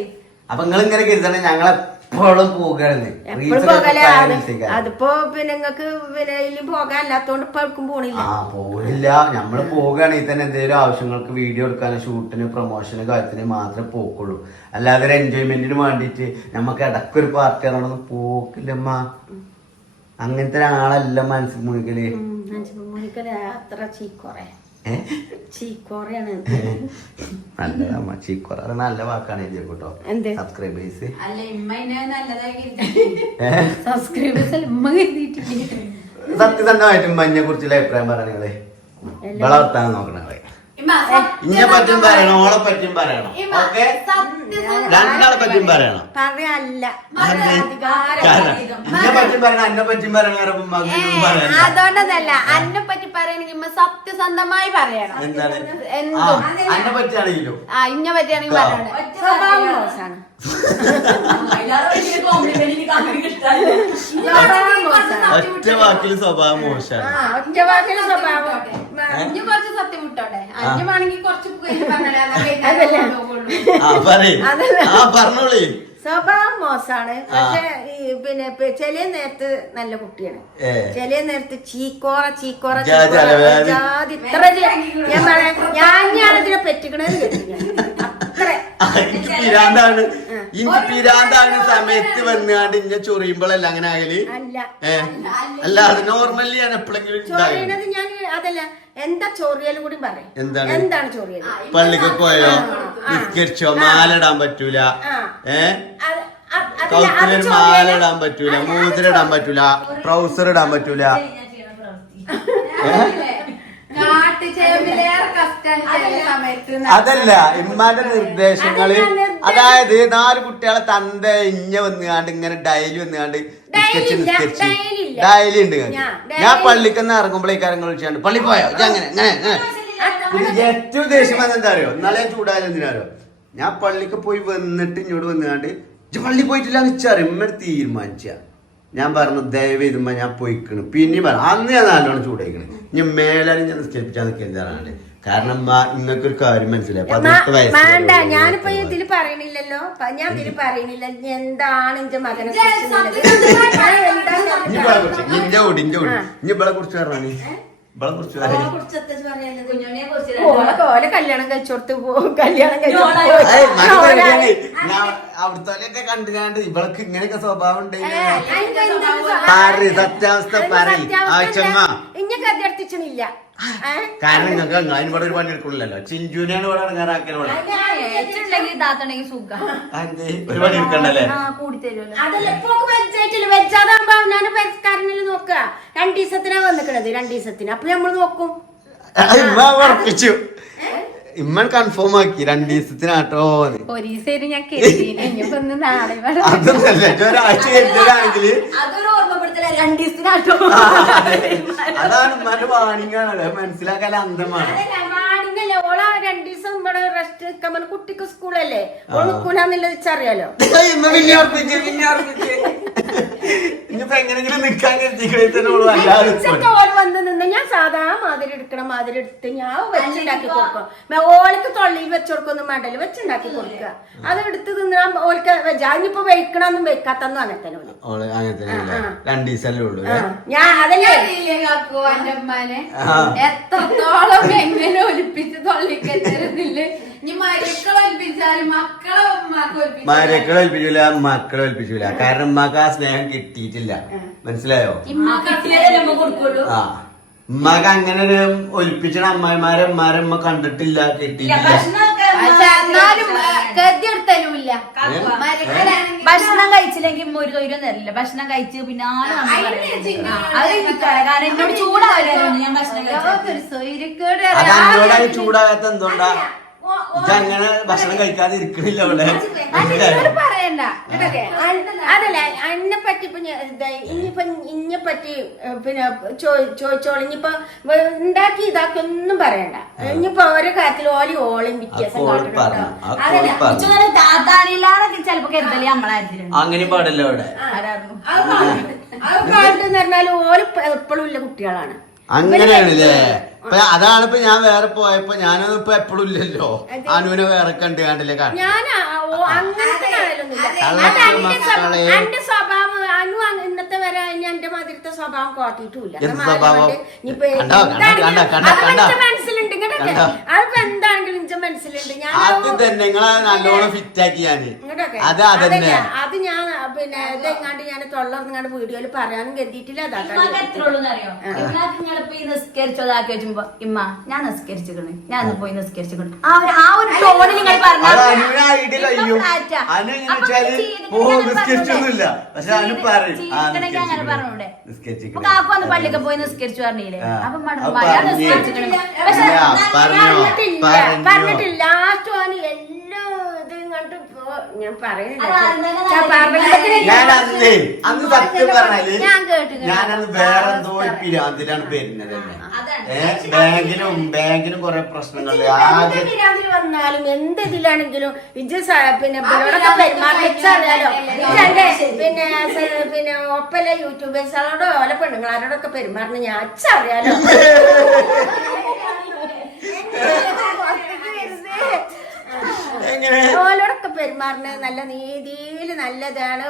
അപ്പൊ നിങ്ങൾ ഇങ്ങനെ കരുതണേ ഞങ്ങളെപ്പോഴും പോകാണ്. എപ്പോഴും പോകലാണ്. അതിപ്പോ പിന്നെ നിങ്ങക്ക് പിന്നെ ഇതിലും പോകാനില്ലാത്തോണ്ട് ഇപ്പൊ എവിടേക്കും പോണില്ല. ആ പോകില്ല. നമ്മള് പോകുകയാണെങ്കിൽ തന്നെ എന്തെങ്കിലും ആവശ്യങ്ങൾക്ക് വീഡിയോ എടുക്കാനും ഷൂട്ടിന് പ്രൊമോഷന് കാര്യത്തിന് മാത്രമേ പോക്കുള്ളൂ. അല്ലാതെ ഒരു എൻജോയ്മെന്റിന് വേണ്ടിട്ട് നമുക്ക് ഇടക്കൊരു പാർട്ടി ആണോന്ന് പോക്കില്ലമ്മ. അങ്ങനത്തെ ഒരാളല്ല മനസ്സിൽ മുഴുകല്. അത്ര ചീക്കോറയാണ്. നല്ലതമ്മ ചീക്കോറ നല്ല വാക്കാണ് കേട്ടോ. സബ്സ്ക്രൈബേഴ്സ് അല്ല ഇമ്മ നല്ലതായി സബ്സ്ക്രൈബേഴ്സ് ഇമ്മ കരുതിയിട്ടില്ല. സത്യസന്ധമായിട്ടും മഞ്ഞെ കുറിച്ചുള്ള അഭിപ്രായം പറയണേ. വളർത്താൻ നോക്കണേ. ഇന്നെ പറ്റും പറയണം, ഓളെ പറ്റും പറയണം. ഓക്കെ, രണ്ടാളെ പറ്റും പറയണം. പറയല്ല ഇന്നെ പറ്റും പറയണം, എന്നെ പറ്റും പറയണം. അതുകൊണ്ടല്ല അന്നെ പറ്റി പറയണെങ്കിൽ സത്യസന്ധമായി പറയണം. എന്താണ് എന്തും എന്നെ പറ്റിയാണെങ്കിലും ഇന്നെ പറ്റിയാണെങ്കിൽ പറയണം. സ്വഭാവം മോശമാണ്. ഒറ്റ വാക്കിൽ സ്വഭാവം മോശമാണ്. ഒറ്റ വാക്കിൽ സ്വഭാവം. അഞ്ഞു കുറച്ച് സത്യം വിട്ടോട്ടെ. അഞ്ഞുവാണെങ്കിൽ കുറച്ച് പറഞ്ഞോളി. സ്വഭാവം മോശമാണ്. പക്ഷെ ഈ പിന്നെ ചില നേരത്ത് നല്ല കുട്ടിയാണ്. ചില നേരത്ത് ചീക്കോറ ജാതി ഇത്ര ഞാൻ പറയാം. ഞാനിതിനെ പറ്റിക്കണെന്ന് പിരാന്താണ്. ഇനി പിരാന്താണ് സമയത്ത് വന്നാണ്ട് ഇന്നെ ചൊറിയുമ്പോഴല്ല അങ്ങനെ ആയാല്. അല്ല അത് നോർമലി ഞാൻ എപ്പോഴെങ്കിലും ചൊറിയണത് ഞാൻ അതല്ല. എന്താ ചൊറിയലും കൂടി പറയും. എന്താണ് ചൊറിയൽ? പള്ളിക്ക് പോയോ, നിസ്കരിച്ചോ, മാലിടാൻ പറ്റൂല, കൗത്തിലൊരു മാല ഇടാൻ പറ്റൂല, മോതിരം ഇടാൻ പറ്റൂല, ട്രൗസർ ഇടാൻ പറ്റൂല. അതല്ല ഇമ്മാന്റെ നിർദ്ദേശങ്ങള്. അതായത് 4 കുട്ടികളെ തന്ത ഇഞ്ഞ വന്നുകാണ്ട് ഇങ്ങനെ ഡയലി വന്നുകാണ്ട് നിസ്കരിച്ച് ഡയലി ഉണ്ട്. ഞാൻ പള്ളിക്കെന്ന് ഇറങ്ങുമ്പോഴേക്കാരങ്ങൾ വിളിച്ചാണ്ട് പള്ളി പോയോ അങ്ങനെ അങ്ങനെ. ഏറ്റവും ദേഷ്യം വന്നെന്താ അറിയോ? ഇന്നലെ ചൂടായാലും എന്തിനാരോ ഞാൻ പള്ളിക്ക് പോയി വന്നിട്ട് ഇങ്ങോട്ട് വന്നുകാണ്ട് പള്ളി പോയിട്ടില്ല വെച്ചറിയും. ഇമ്മടെ തീരുമാനിച്ച ഞാൻ പറഞ്ഞു ദയവ് ഇതുമ്പോ ഞാൻ പോയിക്കണ്. പിന്നെ പറഞ്ഞു അന്ന് ഞാൻ നല്ലോണം ചൂടായിക്കണ്. ഇനി മേലാലും ഞാൻ നിസ്കരിപ്പിച്ചാൽ നിൽക്കുന്നതാണ്. കാരണം നിങ്ങൾക്കൊരു കാര്യം മനസ്സിലായി. 18 വയസ്സ് ഞാനിപ്പോ ഇതില് പറയണില്ലല്ലോ. ഞാൻ ഇതില് പറയണില്ല എന്താണ് എന്റെ മകനെ ഇന്റെ ഓടി ഇനി ഇവളെ കുറിച്ച് പറഞ്ഞാണ്. ഇവളെ കുറിച്ച് ഓലെ കല്യാണം കഴിച്ചോടത്ത് കല്യാണം അവിടുത്തെ കണ്ടുകാണ്ട് ഇവൾക്ക് ഇങ്ങനെയൊക്കെ സ്വഭാവം ഉണ്ടെങ്കിൽ സത്യാവസ്ഥ പറയും. ഇഞ്ഞൊക്കെ അഭ്യർത്ഥിച്ചില്ല. കാരണം നിങ്ങൾക്ക് അതിനിവിടെ ഒരു പണി എടുക്കണല്ലോ. ചിഞ്ചുവിനെയാണ് ഇവിടെ ഇറങ്ങാറാക്കണ ഒരു പണി എടുക്കണ്ടല്ലേ. വെച്ചാതാകുമ്പോ ഞാൻ പരിഷ്കാരനിൽ നോക്കുക. 2 ദിവസത്തിനാ വന്നിക്കണത്. 2 ദിവസത്തിന് അപ്പൊ നമ്മള് നോക്കും. ഉറപ്പിച്ചു. ഇമ്മൻ കൺഫേം ആക്കി 2 ദിവസത്തിനാട്ടോ. അതൊന്നല്ല ഒരാഴ്ച കഴിഞ്ഞാണെങ്കിൽ അതാണ് ഉമ്മാന്റെ വാണിങ്ങാണല്ലോ. മനസ്സിലാക്കാൻ അന്തമാണ്. ഓളാ 2 ദിവസം ഇവിടെ റെസ്റ്റ് എടുക്കാൻ കുട്ടിക്ക് സ്കൂളല്ലേ. ഓള് നിൽക്കൂലെന്നുള്ളത് വെച്ചറിയാലോ. ഇനിയിപ്പോ എങ്ങനെങ്കിലും നിക്കാൻ കരുതിക്കണ വന്ന് നിന്ന് ഞാൻ സാധാ മാതിരി എടുക്കണ മാതിരി എടുത്ത് ഞാൻ വെച്ചുണ്ടാക്കി കൊടുക്കും. ഓൾക്ക് തൊള്ളിയിൽ വെച്ചുകൊടുക്കൊന്നും വേണ്ടല്ലോ. വെച്ചുണ്ടാക്കി കൊടുക്കുക. അത് എടുത്ത് തിന്നാൻ ഓൾക്ക് ഞാനിപ്പോ വെക്കണമെന്നും വെക്കാത്തൊന്നും അങ്ങനെ തന്നെ. 2 ദിവസമല്ലേ ഉള്ളൂ. ഞാൻ അതല്ലേ എന്റെ ഉമ്മാനെ എത്രത്തോളം എങ്ങനെ ഒലിപ്പിച്ച് തൊള്ളിക്കരുന്നില്ലേ. ഇനി മരക്കളെ ഒലിപ്പിച്ചാലും മരക്കളെ ഒലിപ്പിച്ചില്ല, മക്കളെ ഒലിപ്പിച്ചില്ല. കാരണം ഉമ്മാക്ക് ആ സ്നേഹം കിട്ടിയിട്ടില്ല. മനസ്സിലായോ? ആ ഉമ്മാക്ക് അങ്ങനെ ഒരു ഒലിപ്പിച്ചണ അമ്മായിമാരെ ഉമ്മ കണ്ടിട്ടില്ല, കിട്ടിയിട്ടില്ല. ഭക്ഷണം കഴിച്ചില്ലെങ്കിൽ ഒരു തൊഴിലും തരില്ല. ഭക്ഷണം കഴിച്ച് പിന്നെ കാരണം എന്നോട് ചൂടാവില്ല. ഞാൻ ഭക്ഷണം ചൂടാകാത്ത എന്തുകൊണ്ടാ? അങ്ങനെ ഭക്ഷണം കഴിക്കാതെ ഇരിക്കണില്ല അവിടെ. അന്നോട് പറയണ്ട കേട്ടോക്കെ. അതല്ല അന്നെ പറ്റി ഇപ്പൊ ഇനിയിപ്പൊ ഇന്നെ പറ്റി പിന്നെ ചോദിച്ചോളൂ. ഇനിയിപ്പൊ ഉണ്ടാക്കി ഇതാക്കി ഒന്നും പറയണ്ട. ഇനിയിപ്പോ ഓരോ കാര്യത്തിൽ ഓളയും വ്യത്യാസം കാട്ടുന്നുണ്ടോ? അതല്ല താത്താനില്ലാതെ ചിലപ്പോ കരുതല് നമ്മളായിരുന്നു. അങ്ങനെ പാടല്ലോ അവിടെ. അത് കാട്ടെന്ന് പറഞ്ഞാല് ഓല് എപ്പോഴും ഇല്ല കുട്ടികളാണ്. അങ്ങനെയാണല്ലേ. അതാണ് ഇപ്പൊ ഞാൻ വേറെ പോയപ്പോ ഞാനൊന്നും ഇപ്പൊ എപ്പോഴും ഇല്ലല്ലോ. അനുവിനെ വേറെ കണ്ടു കണ്ടില്ലേ ഞാൻ അങ്ങനത്തെ എന്റെ സ്വഭാവം അനു ഇന്നത്തെ വരെ എന്റെ മാതിരത്തെ സ്വഭാവം കാട്ടിയിട്ടില്ല. മനസ്സിലുണ്ട് ഇങ്ങോട്ടൊക്കെ. അതിപ്പോ എന്താണെങ്കിലും എന്റെ മനസ്സിലുണ്ട്. ഞാൻ അത് തന്നെ നിങ്ങളെ നല്ലോണം ഫിറ്റ് ആക്കി ഞാൻ അത് ഞാൻ പിന്നെ ഇതെങ്ങാണ്ട് ഞാൻ തൊള്ളർങ്ങാണ്ട് വീഡിയോയില് പറയാനും കരുതിയിട്ടില്ല. നിസ്കരിച്ചതാക്കി വെച്ചുമ്പോ ഇമ്മ ഞാൻ നിസ്കരിച്ചിക്കണ്, ഞാൻ പോയി നിസ്കരിച്ചിക്കണ്. ആ ഒരു ടോണിൽ നിങ്ങൾ കാക്കൊന്ന് പള്ളിക്ക് പോയി നിസ്കരിച്ചു പറഞ്ഞില്ലേ? അപ്പൊ നിസ്കരിച്ചിക്കണ്. പക്ഷെ പറഞ്ഞിട്ടില്ല. ലാസ്റ്റ് ആണ് എല്ലാം ഇത് ഇങ്ങോട്ട് ഞാൻ അന്ന് സത്യം പറഞ്ഞാല് ഞാനത് വേറെ എന്തോ പിരാന്തിലാണ് വരുന്നത്. ബാങ്കിലും കൊറേ പ്രശ്നങ്ങളുണ്ട്. വന്നാലും എന്ത് ഇതിലാണെങ്കിലും ഇജ്ജ് പിന്നെ ഇവരോടൊക്കെ പെരുമാറിച്ചറിയാലോ. പിന്നെ ഒപ്പല്ല യൂട്യൂബേഴ്സുകളോടോ ഓല പെണ്ണുങ്ങളാരോടൊക്കെ പെരുമാറുന്ന ഞാൻ അച്ഛറിയാലോ. ഓലോടൊക്കെ പെരുമാറുന്നത് നല്ല രീതിയില് നല്ലതാണ്.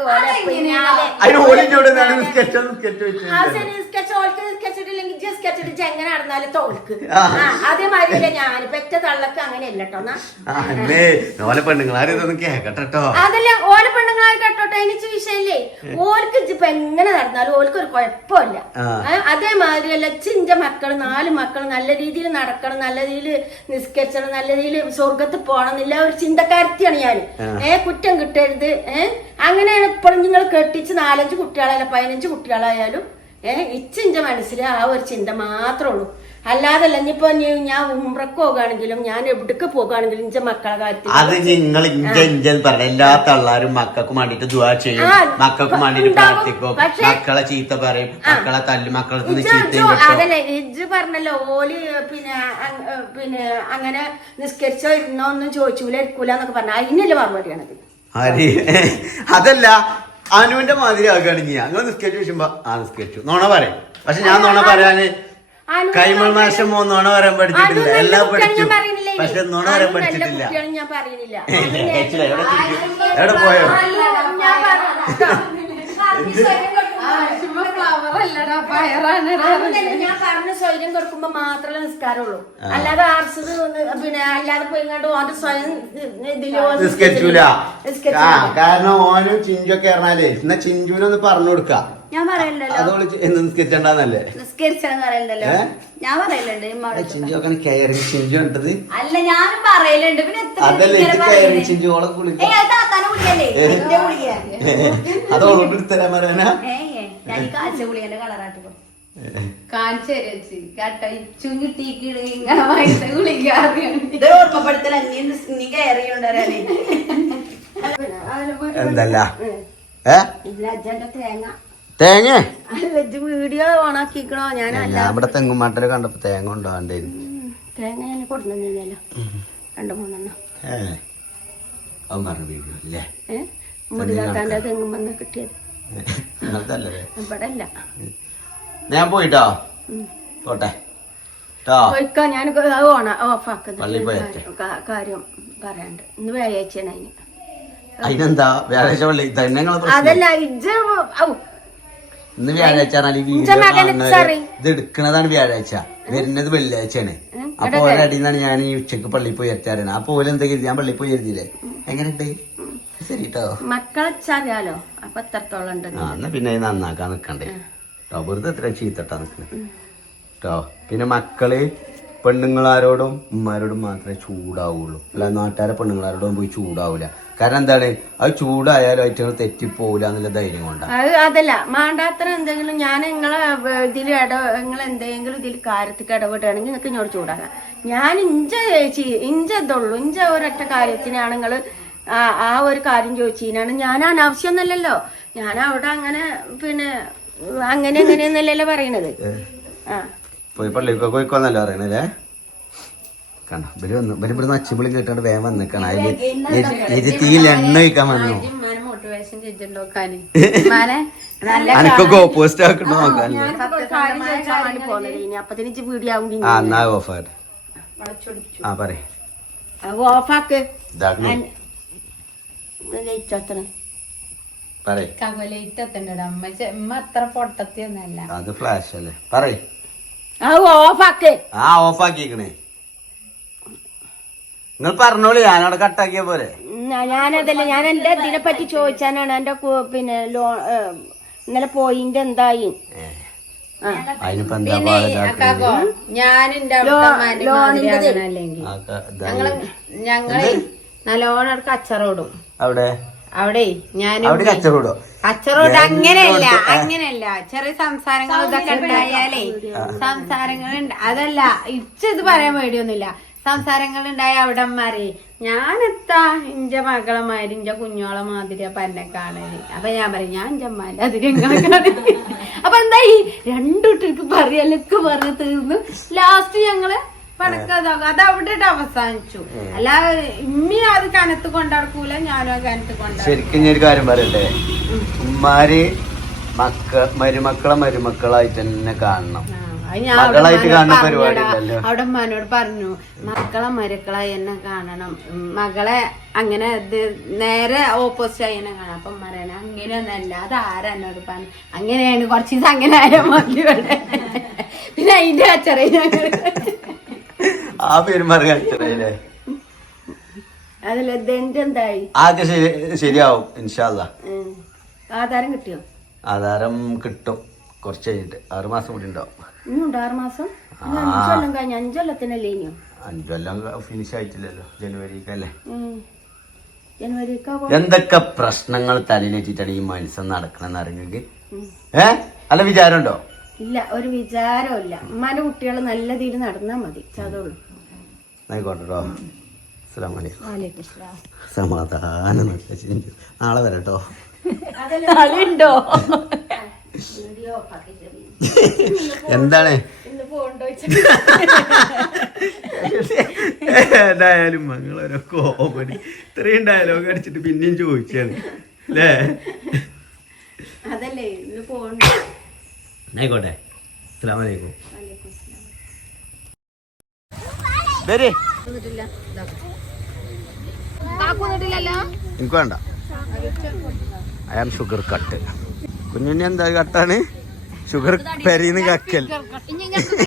സ്കെച്ചിട്ട് എങ്ങനെ നടന്നാലും തോൽക്ക്. അതേമാതിരില്ല ഞാൻ പെറ്റ തള്ളക്ക് അങ്ങനെയല്ല കേട്ടോ. അതല്ല ഓല പെണ്ണുങ്ങളായി കേട്ടോട്ടെ. എനിക്ക് വിഷയല്ലേ. ഓൽക്ക് ഇപ്പൊ എങ്ങനെ നടന്നാലും ഓൽക്ക് ഒരു കുഴപ്പമില്ല. അതേമാതിരിയല്ല ചിഞ്ച മക്കള് 4 മക്കള് നല്ല രീതിയിൽ നടക്കണം, നല്ല രീതിയിൽ നിസ്കരിച്ചണം, നല്ല രീതിയിൽ സ്വർഗത്ത് പോകണം എന്നില്ല ഒരു ചിന്തക്കാരത്തിയാണ് ഞാൻ. കുറ്റം കിട്ടരുത്. അങ്ങനെയാണ് ഇപ്പോഴും നിങ്ങൾ കെട്ടിച്ച് 4-5 കുട്ടികളായാലും 15 കുട്ടികളായാലും ഇച്ചിന്റെ മനസ്സിൽ ആ ഒരു ചിന്ത മാത്രമേ ഉള്ളൂ. അല്ലാതല്ല ഇനിയിപ്പോ ഞാൻ ഉംറക്ക് പോകുകയാണെങ്കിലും ഞാൻ എവിടേക്ക് പോകുകയാണെങ്കിലും ഇഞ്ച മക്കളെ കാര്യത്തിൽ അത് നിങ്ങൾ പറഞ്ഞ എല്ലാ തള്ളാരും മക്കൾക്ക് വേണ്ടിട്ട് ദുആ ചെയ്യും, മക്കൾക്ക് വേണ്ടിട്ട് പ്രാർത്ഥിക്കും, മക്കളെ ചീത്ത പറയും, മക്കളെ തല്ലും, മക്കളെ അതല്ലേ ഇജ്ജ് പറഞ്ഞല്ലോ ഓല് പിന്നെ അങ്ങനെ നിസ്കരിച്ചോ ഇരുന്നോ ഒന്നും ചോദിച്ചൂല എടുക്കൂല എന്നൊക്കെ പറഞ്ഞ അതിനല്ലേ മറുപടിയാണത്. അതല്ല അനുവിന്റെ മാതിരി ആകുകയാണെങ്കിൽ അങ്ങനെ നിസ്കരിച്ചു ചോദിച്ചുമ്പോ നിസ്കരിച്ചു നോണ പറയും. പക്ഷെ ഞാൻ നോണ പറയാന് കൈമൾ മാഷം നോണ പറയാൻ പഠിച്ചിട്ടില്ല. എല്ലാം പഠിച്ചു, പക്ഷെ നോണ പറയാൻ പഠിച്ചിട്ടില്ല. എവിടെ പോയോ? ഞാൻ പറഞ്ഞ സ്വയം കൊടുക്കുമ്പോ മാത്രമേ നിസ്കാരമുള്ളൂ. അല്ലാതെ ആർസത് പിന്നെ അല്ലാതെ പോയിങ്ങോട്ട് ഓന്റെ സ്വയം നിസ്കരിച്ചൂല. കാരണം ഓനും ചിഞ്ചൊക്കെ പറഞ്ഞാലേ എന്നാ ചിഞ്ചുനൊന്ന് പറഞ്ഞു കൊടുക്കാം. ഞാൻ പറയണ്ടല്ലോ അതോള് എന്ന് നിസ്കരിച്ചണ്ടല്ലേ നിസ്കരിച്ചാന്ന് പറയണ്ടല്ലോ. ഞാൻ പറയലുണ്ട് ചിഞ്ചൊക്കെ കയറി ചിഞ്ചു കണ്ടത് അല്ല ഞാനും പറയലുണ്ട്. പിന്നെ അതല്ലേ ചിഞ്ചു ഓളെ കുളിക്ക അതോളോട് എടുത്തരാൻ പറയാനാ കാഴ്ച കുളിയന്റെ കളറാട്ടിക്കോ ഓർമ്മപ്പെടുത്തല നീ കയറിയുണ്ടേ എന്തല്ല തേങ്ങ വീഡിയോ ഓണാക്കിക്കണോ? ഞാൻ ഇവിടെ തെങ്ങുമാട്ടല് കണ്ടപ്പോ തേങ്ങ ഉണ്ടാവണ്ടായിരുന്നു. തേങ്ങ ഞാൻ കൊടുന്നില്ലല്ലോ 2-3 വീഡിയോ അല്ലേ മുടിതാത്താന്റെ തെങ്ങുമ്പോ കിട്ടിയത് ഇവിടെ അല്ല. ഞാൻ പോയിട്ടോ പോട്ടെ പോയിക്കോ. ഞാൻ ഓഫാക്കുന്ന കാര്യം പറയാണ്ട്. ഇന്ന് വ്യാഴാഴ്ചയാണ് അതിന്. അതിനെന്താ വ്യാഴാഴ്ച പള്ളി അതല്ല ഇന്ന് വ്യാഴാഴ്ച ഇത് എടുക്കണതാണ് വ്യാഴാഴ്ച, വരുന്നത് വെള്ളിയാഴ്ചയാണ്. അപ്പൊ ഒരടിന്നാണ് ഞാൻ ഈ ഉച്ചക്ക് പള്ളിയിൽ പോയി എത്താറാണ്. അപ്പൊ ഓല എന്താ കരുതി ഞാൻ പള്ളിയിൽ പോയി എഴുതിയില്ലേ. എങ്ങനെയുണ്ട്? ശരിട്ടോ മക്കളെച്ചറിയാലോ. അപ്പൊ എത്രത്തോളം ഉണ്ട് എന്നാ പിന്നെ നന്നാക്കാൻ നിക്കണ്ടേ കേട്ടോ. വെറുതെ എത്ര ചീത്തട്ടാ നിക്കണേ കേട്ടോ. പിന്നെ മക്കള് പെണ്ണുങ്ങളാരോടും ഉമ്മാരോടും മാത്രമേ ചൂടാവുള്ളൂ. അല്ല നാട്ടുകാരെ പെണ്ണുങ്ങളാരോടും പോയി ചൂടാവൂല. കാരണം എന്താണ്, അത് ചൂടായാലും അയറ്റങ്ങൾ തെറ്റിപ്പോവില്ല എന്നുള്ള ധൈര്യം കൊണ്ടാണ്. അത് അതല്ല മാണ്ടാത്ര എന്തെങ്കിലും ഞാൻ നിങ്ങളെ ഇതിൽ നിങ്ങൾ എന്തെങ്കിലും ഇതിൽ കാര്യത്തിൽ ഇടപെടുകയാണെങ്കിൽ നിങ്ങൾക്ക് ഇങ്ങോട്ട് ചൂടാകാം. ഞാൻ ഇഞ്ചതുള്ളൂ ഇഞ്ച ഒരൊറ്റ കാര്യത്തിനാണ് നിങ്ങൾ ആ ഒരു കാര്യം ചോദിച്ചതിനാണ്. ഞാൻ അനാവശ്യമൊന്നുമല്ലല്ലോ. ഞാൻ അവിടെ അങ്ങനെ പിന്നെ അങ്ങനെ എങ്ങനെയൊന്നല്ലല്ലോ പറയണത്. പോയി പള്ളിക്കൊക്കെ പോയിക്കോന്നല്ലോ പറയണല്ലേ. കണ്ടോ ഇവര് വന്നു, ഇവരിവിടുന്ന് അച്ചുപൊളി കേട്ടോണ്ട് വേഗം വന്നിക്കണം. അതില് തീയിൽ എണ്ണ വയ്ക്കാൻ വന്നു. മോട്ടിവേഷൻ അനക്കൊക്കെ ഓപ്പോസിറ്റ് ആക്കണോ നോക്കാൻ. അപ്പത്തിന് വീടിയാവും. എന്നാ ഓഫായിട്ട് ആ പറ ഓഫാക്ക് അത്ര പൊട്ടത്തിയൊന്നല്ല. അത് ഫ്ലാഷ് അല്ലേ പറയ്. ഓഫാക്ക് ഓഫാക്കിക്കണേ. നിങ്ങൾ പറഞ്ഞോളി, ഞാനവിടെ കട്ടാക്കിയ പോലെ. ഞാനതല്ല, ഞാൻ എന്റെ ഇതിനെ പറ്റി ചോദിച്ചാനാണ്. എന്റെ പിന്നെ ഇന്നലെ പോയിന്റ് എന്തായി. അതിനിപ്പോ എന്താ ഞങ്ങളെ നല്ലോണം കച്ചറോടും അവിടെ അവിടെ ഞാൻ കച്ചറോടോ കച്ചറോട് അങ്ങനെയല്ല ചെറിയ സംസാരങ്ങൾ ഇതൊക്കെ ഉണ്ടായാലേ സംസാരങ്ങൾ അതല്ല ഇച്ചത് പറയാൻ പേടിയൊന്നുമില്ല. സംസാരങ്ങൾ ഉണ്ടായ അവിടന്മാരെ ഞാനെത്താ ഇന്റെ മകളെ മാതിരി ഇന്റെ കുഞ്ഞോളെ മാതിരി അപ്പൊ എന്നെ കാണല്. അപ്പൊ ഞാൻ പറയും ഞാൻ ഇഞ്ചമ്മാന്റെ അതിരി അപ്പൊ എന്തായി രണ്ടുട്ടിക്ക് പറയലൊക്കെ പറഞ്ഞ് തീർന്നു. ലാസ്റ്റ് ഞങ്ങള് പടക്കതാകും. അത് അവിടെ അവസാനിച്ചു. അല്ലാതെ ഇമ്മി അത് കനത്ത് കൊണ്ടടക്കൂല, ഞാനും കനത്ത് കൊണ്ട. ശരിക്കും ഞാൻ ഒരു കാര്യം പറയട്ടെ, ഉമ്മാര് മരുമക്കളായിട്ട് തന്നെ കാണണം. അവിടെ ഉമ്മാനോട് പറഞ്ഞു മക്കളെ മരുക്കളായി എന്നെ കാണണം, മകളെ അങ്ങനെ നേരെ ഓപ്പോസിറ്റ് ആയി എന്നെ കാണാം. അപ്പം പറയണ അങ്ങനെയൊന്നല്ല, അത് ആരാ എന്നോട് പറഞ്ഞു. അങ്ങനെയാണ് കുറച്ച് ദിവസം അങ്ങനെ ആയാൽ മതി. പിന്നെ അതിന്റെ അച്ചറ ആ പെരുമാറി അച്ചറയില്ലേ അതല്ല എന്തായി ആകെ ശരിയാവും ഇൻഷാ അല്ലാ. ആധാരം കിട്ടിയോ? ആധാരം കിട്ടും കുറച്ച് കഴിഞ്ഞിട്ട്. 6 മാസം കൂടി ഉണ്ടാവും. ഇനിയുണ്ട് 6 മാസം. 5 കൊല്ലം കഴിഞ്ഞ 5 കൊല്ലത്തിനല്ലേ ഇനിയോ? 5 കൊല്ലം ഫിനിഷ് ആയിട്ടില്ലല്ലോ. ജനുവരിക്കല്ലേ. ജനുവരിക്കാ എന്തൊക്കെ പ്രശ്നങ്ങൾ തലയിലേറ്റിട്ടാണ് ഈ മനുഷ്യൻ നടക്കണെന്ന് അറിഞ്ഞെങ്കിൽ അല്ല വിചാരമുണ്ടോ? ഇല്ല, ഒരു വിചാരമില്ല. ഉമ്മാന്റെ കുട്ടികൾ നല്ല രീതിയിൽ നടന്നാ മതി. ചതുള്ളൂ. ആയിക്കോട്ടെട്ടോ. സമാധാനം. നാളെ വരട്ടോ. എന്താണ് ഏതായാലും മങ്ങളൊരു കോമഡി. ഇത്രയും ഡയലോഗ് അടിച്ചിട്ട് പിന്നെയും ചോദിച്ചാണ് അല്ലേ? അതല്ലേ ആയിക്കോട്ടെ. അസ്സലാമലൈക്കും. എനിക്ക് വേണ്ട. I am sugar cut. Kunjunni എന്താ കട്ടാണ്? ഷുഗർ പെരീന്ന് കക്കൽ.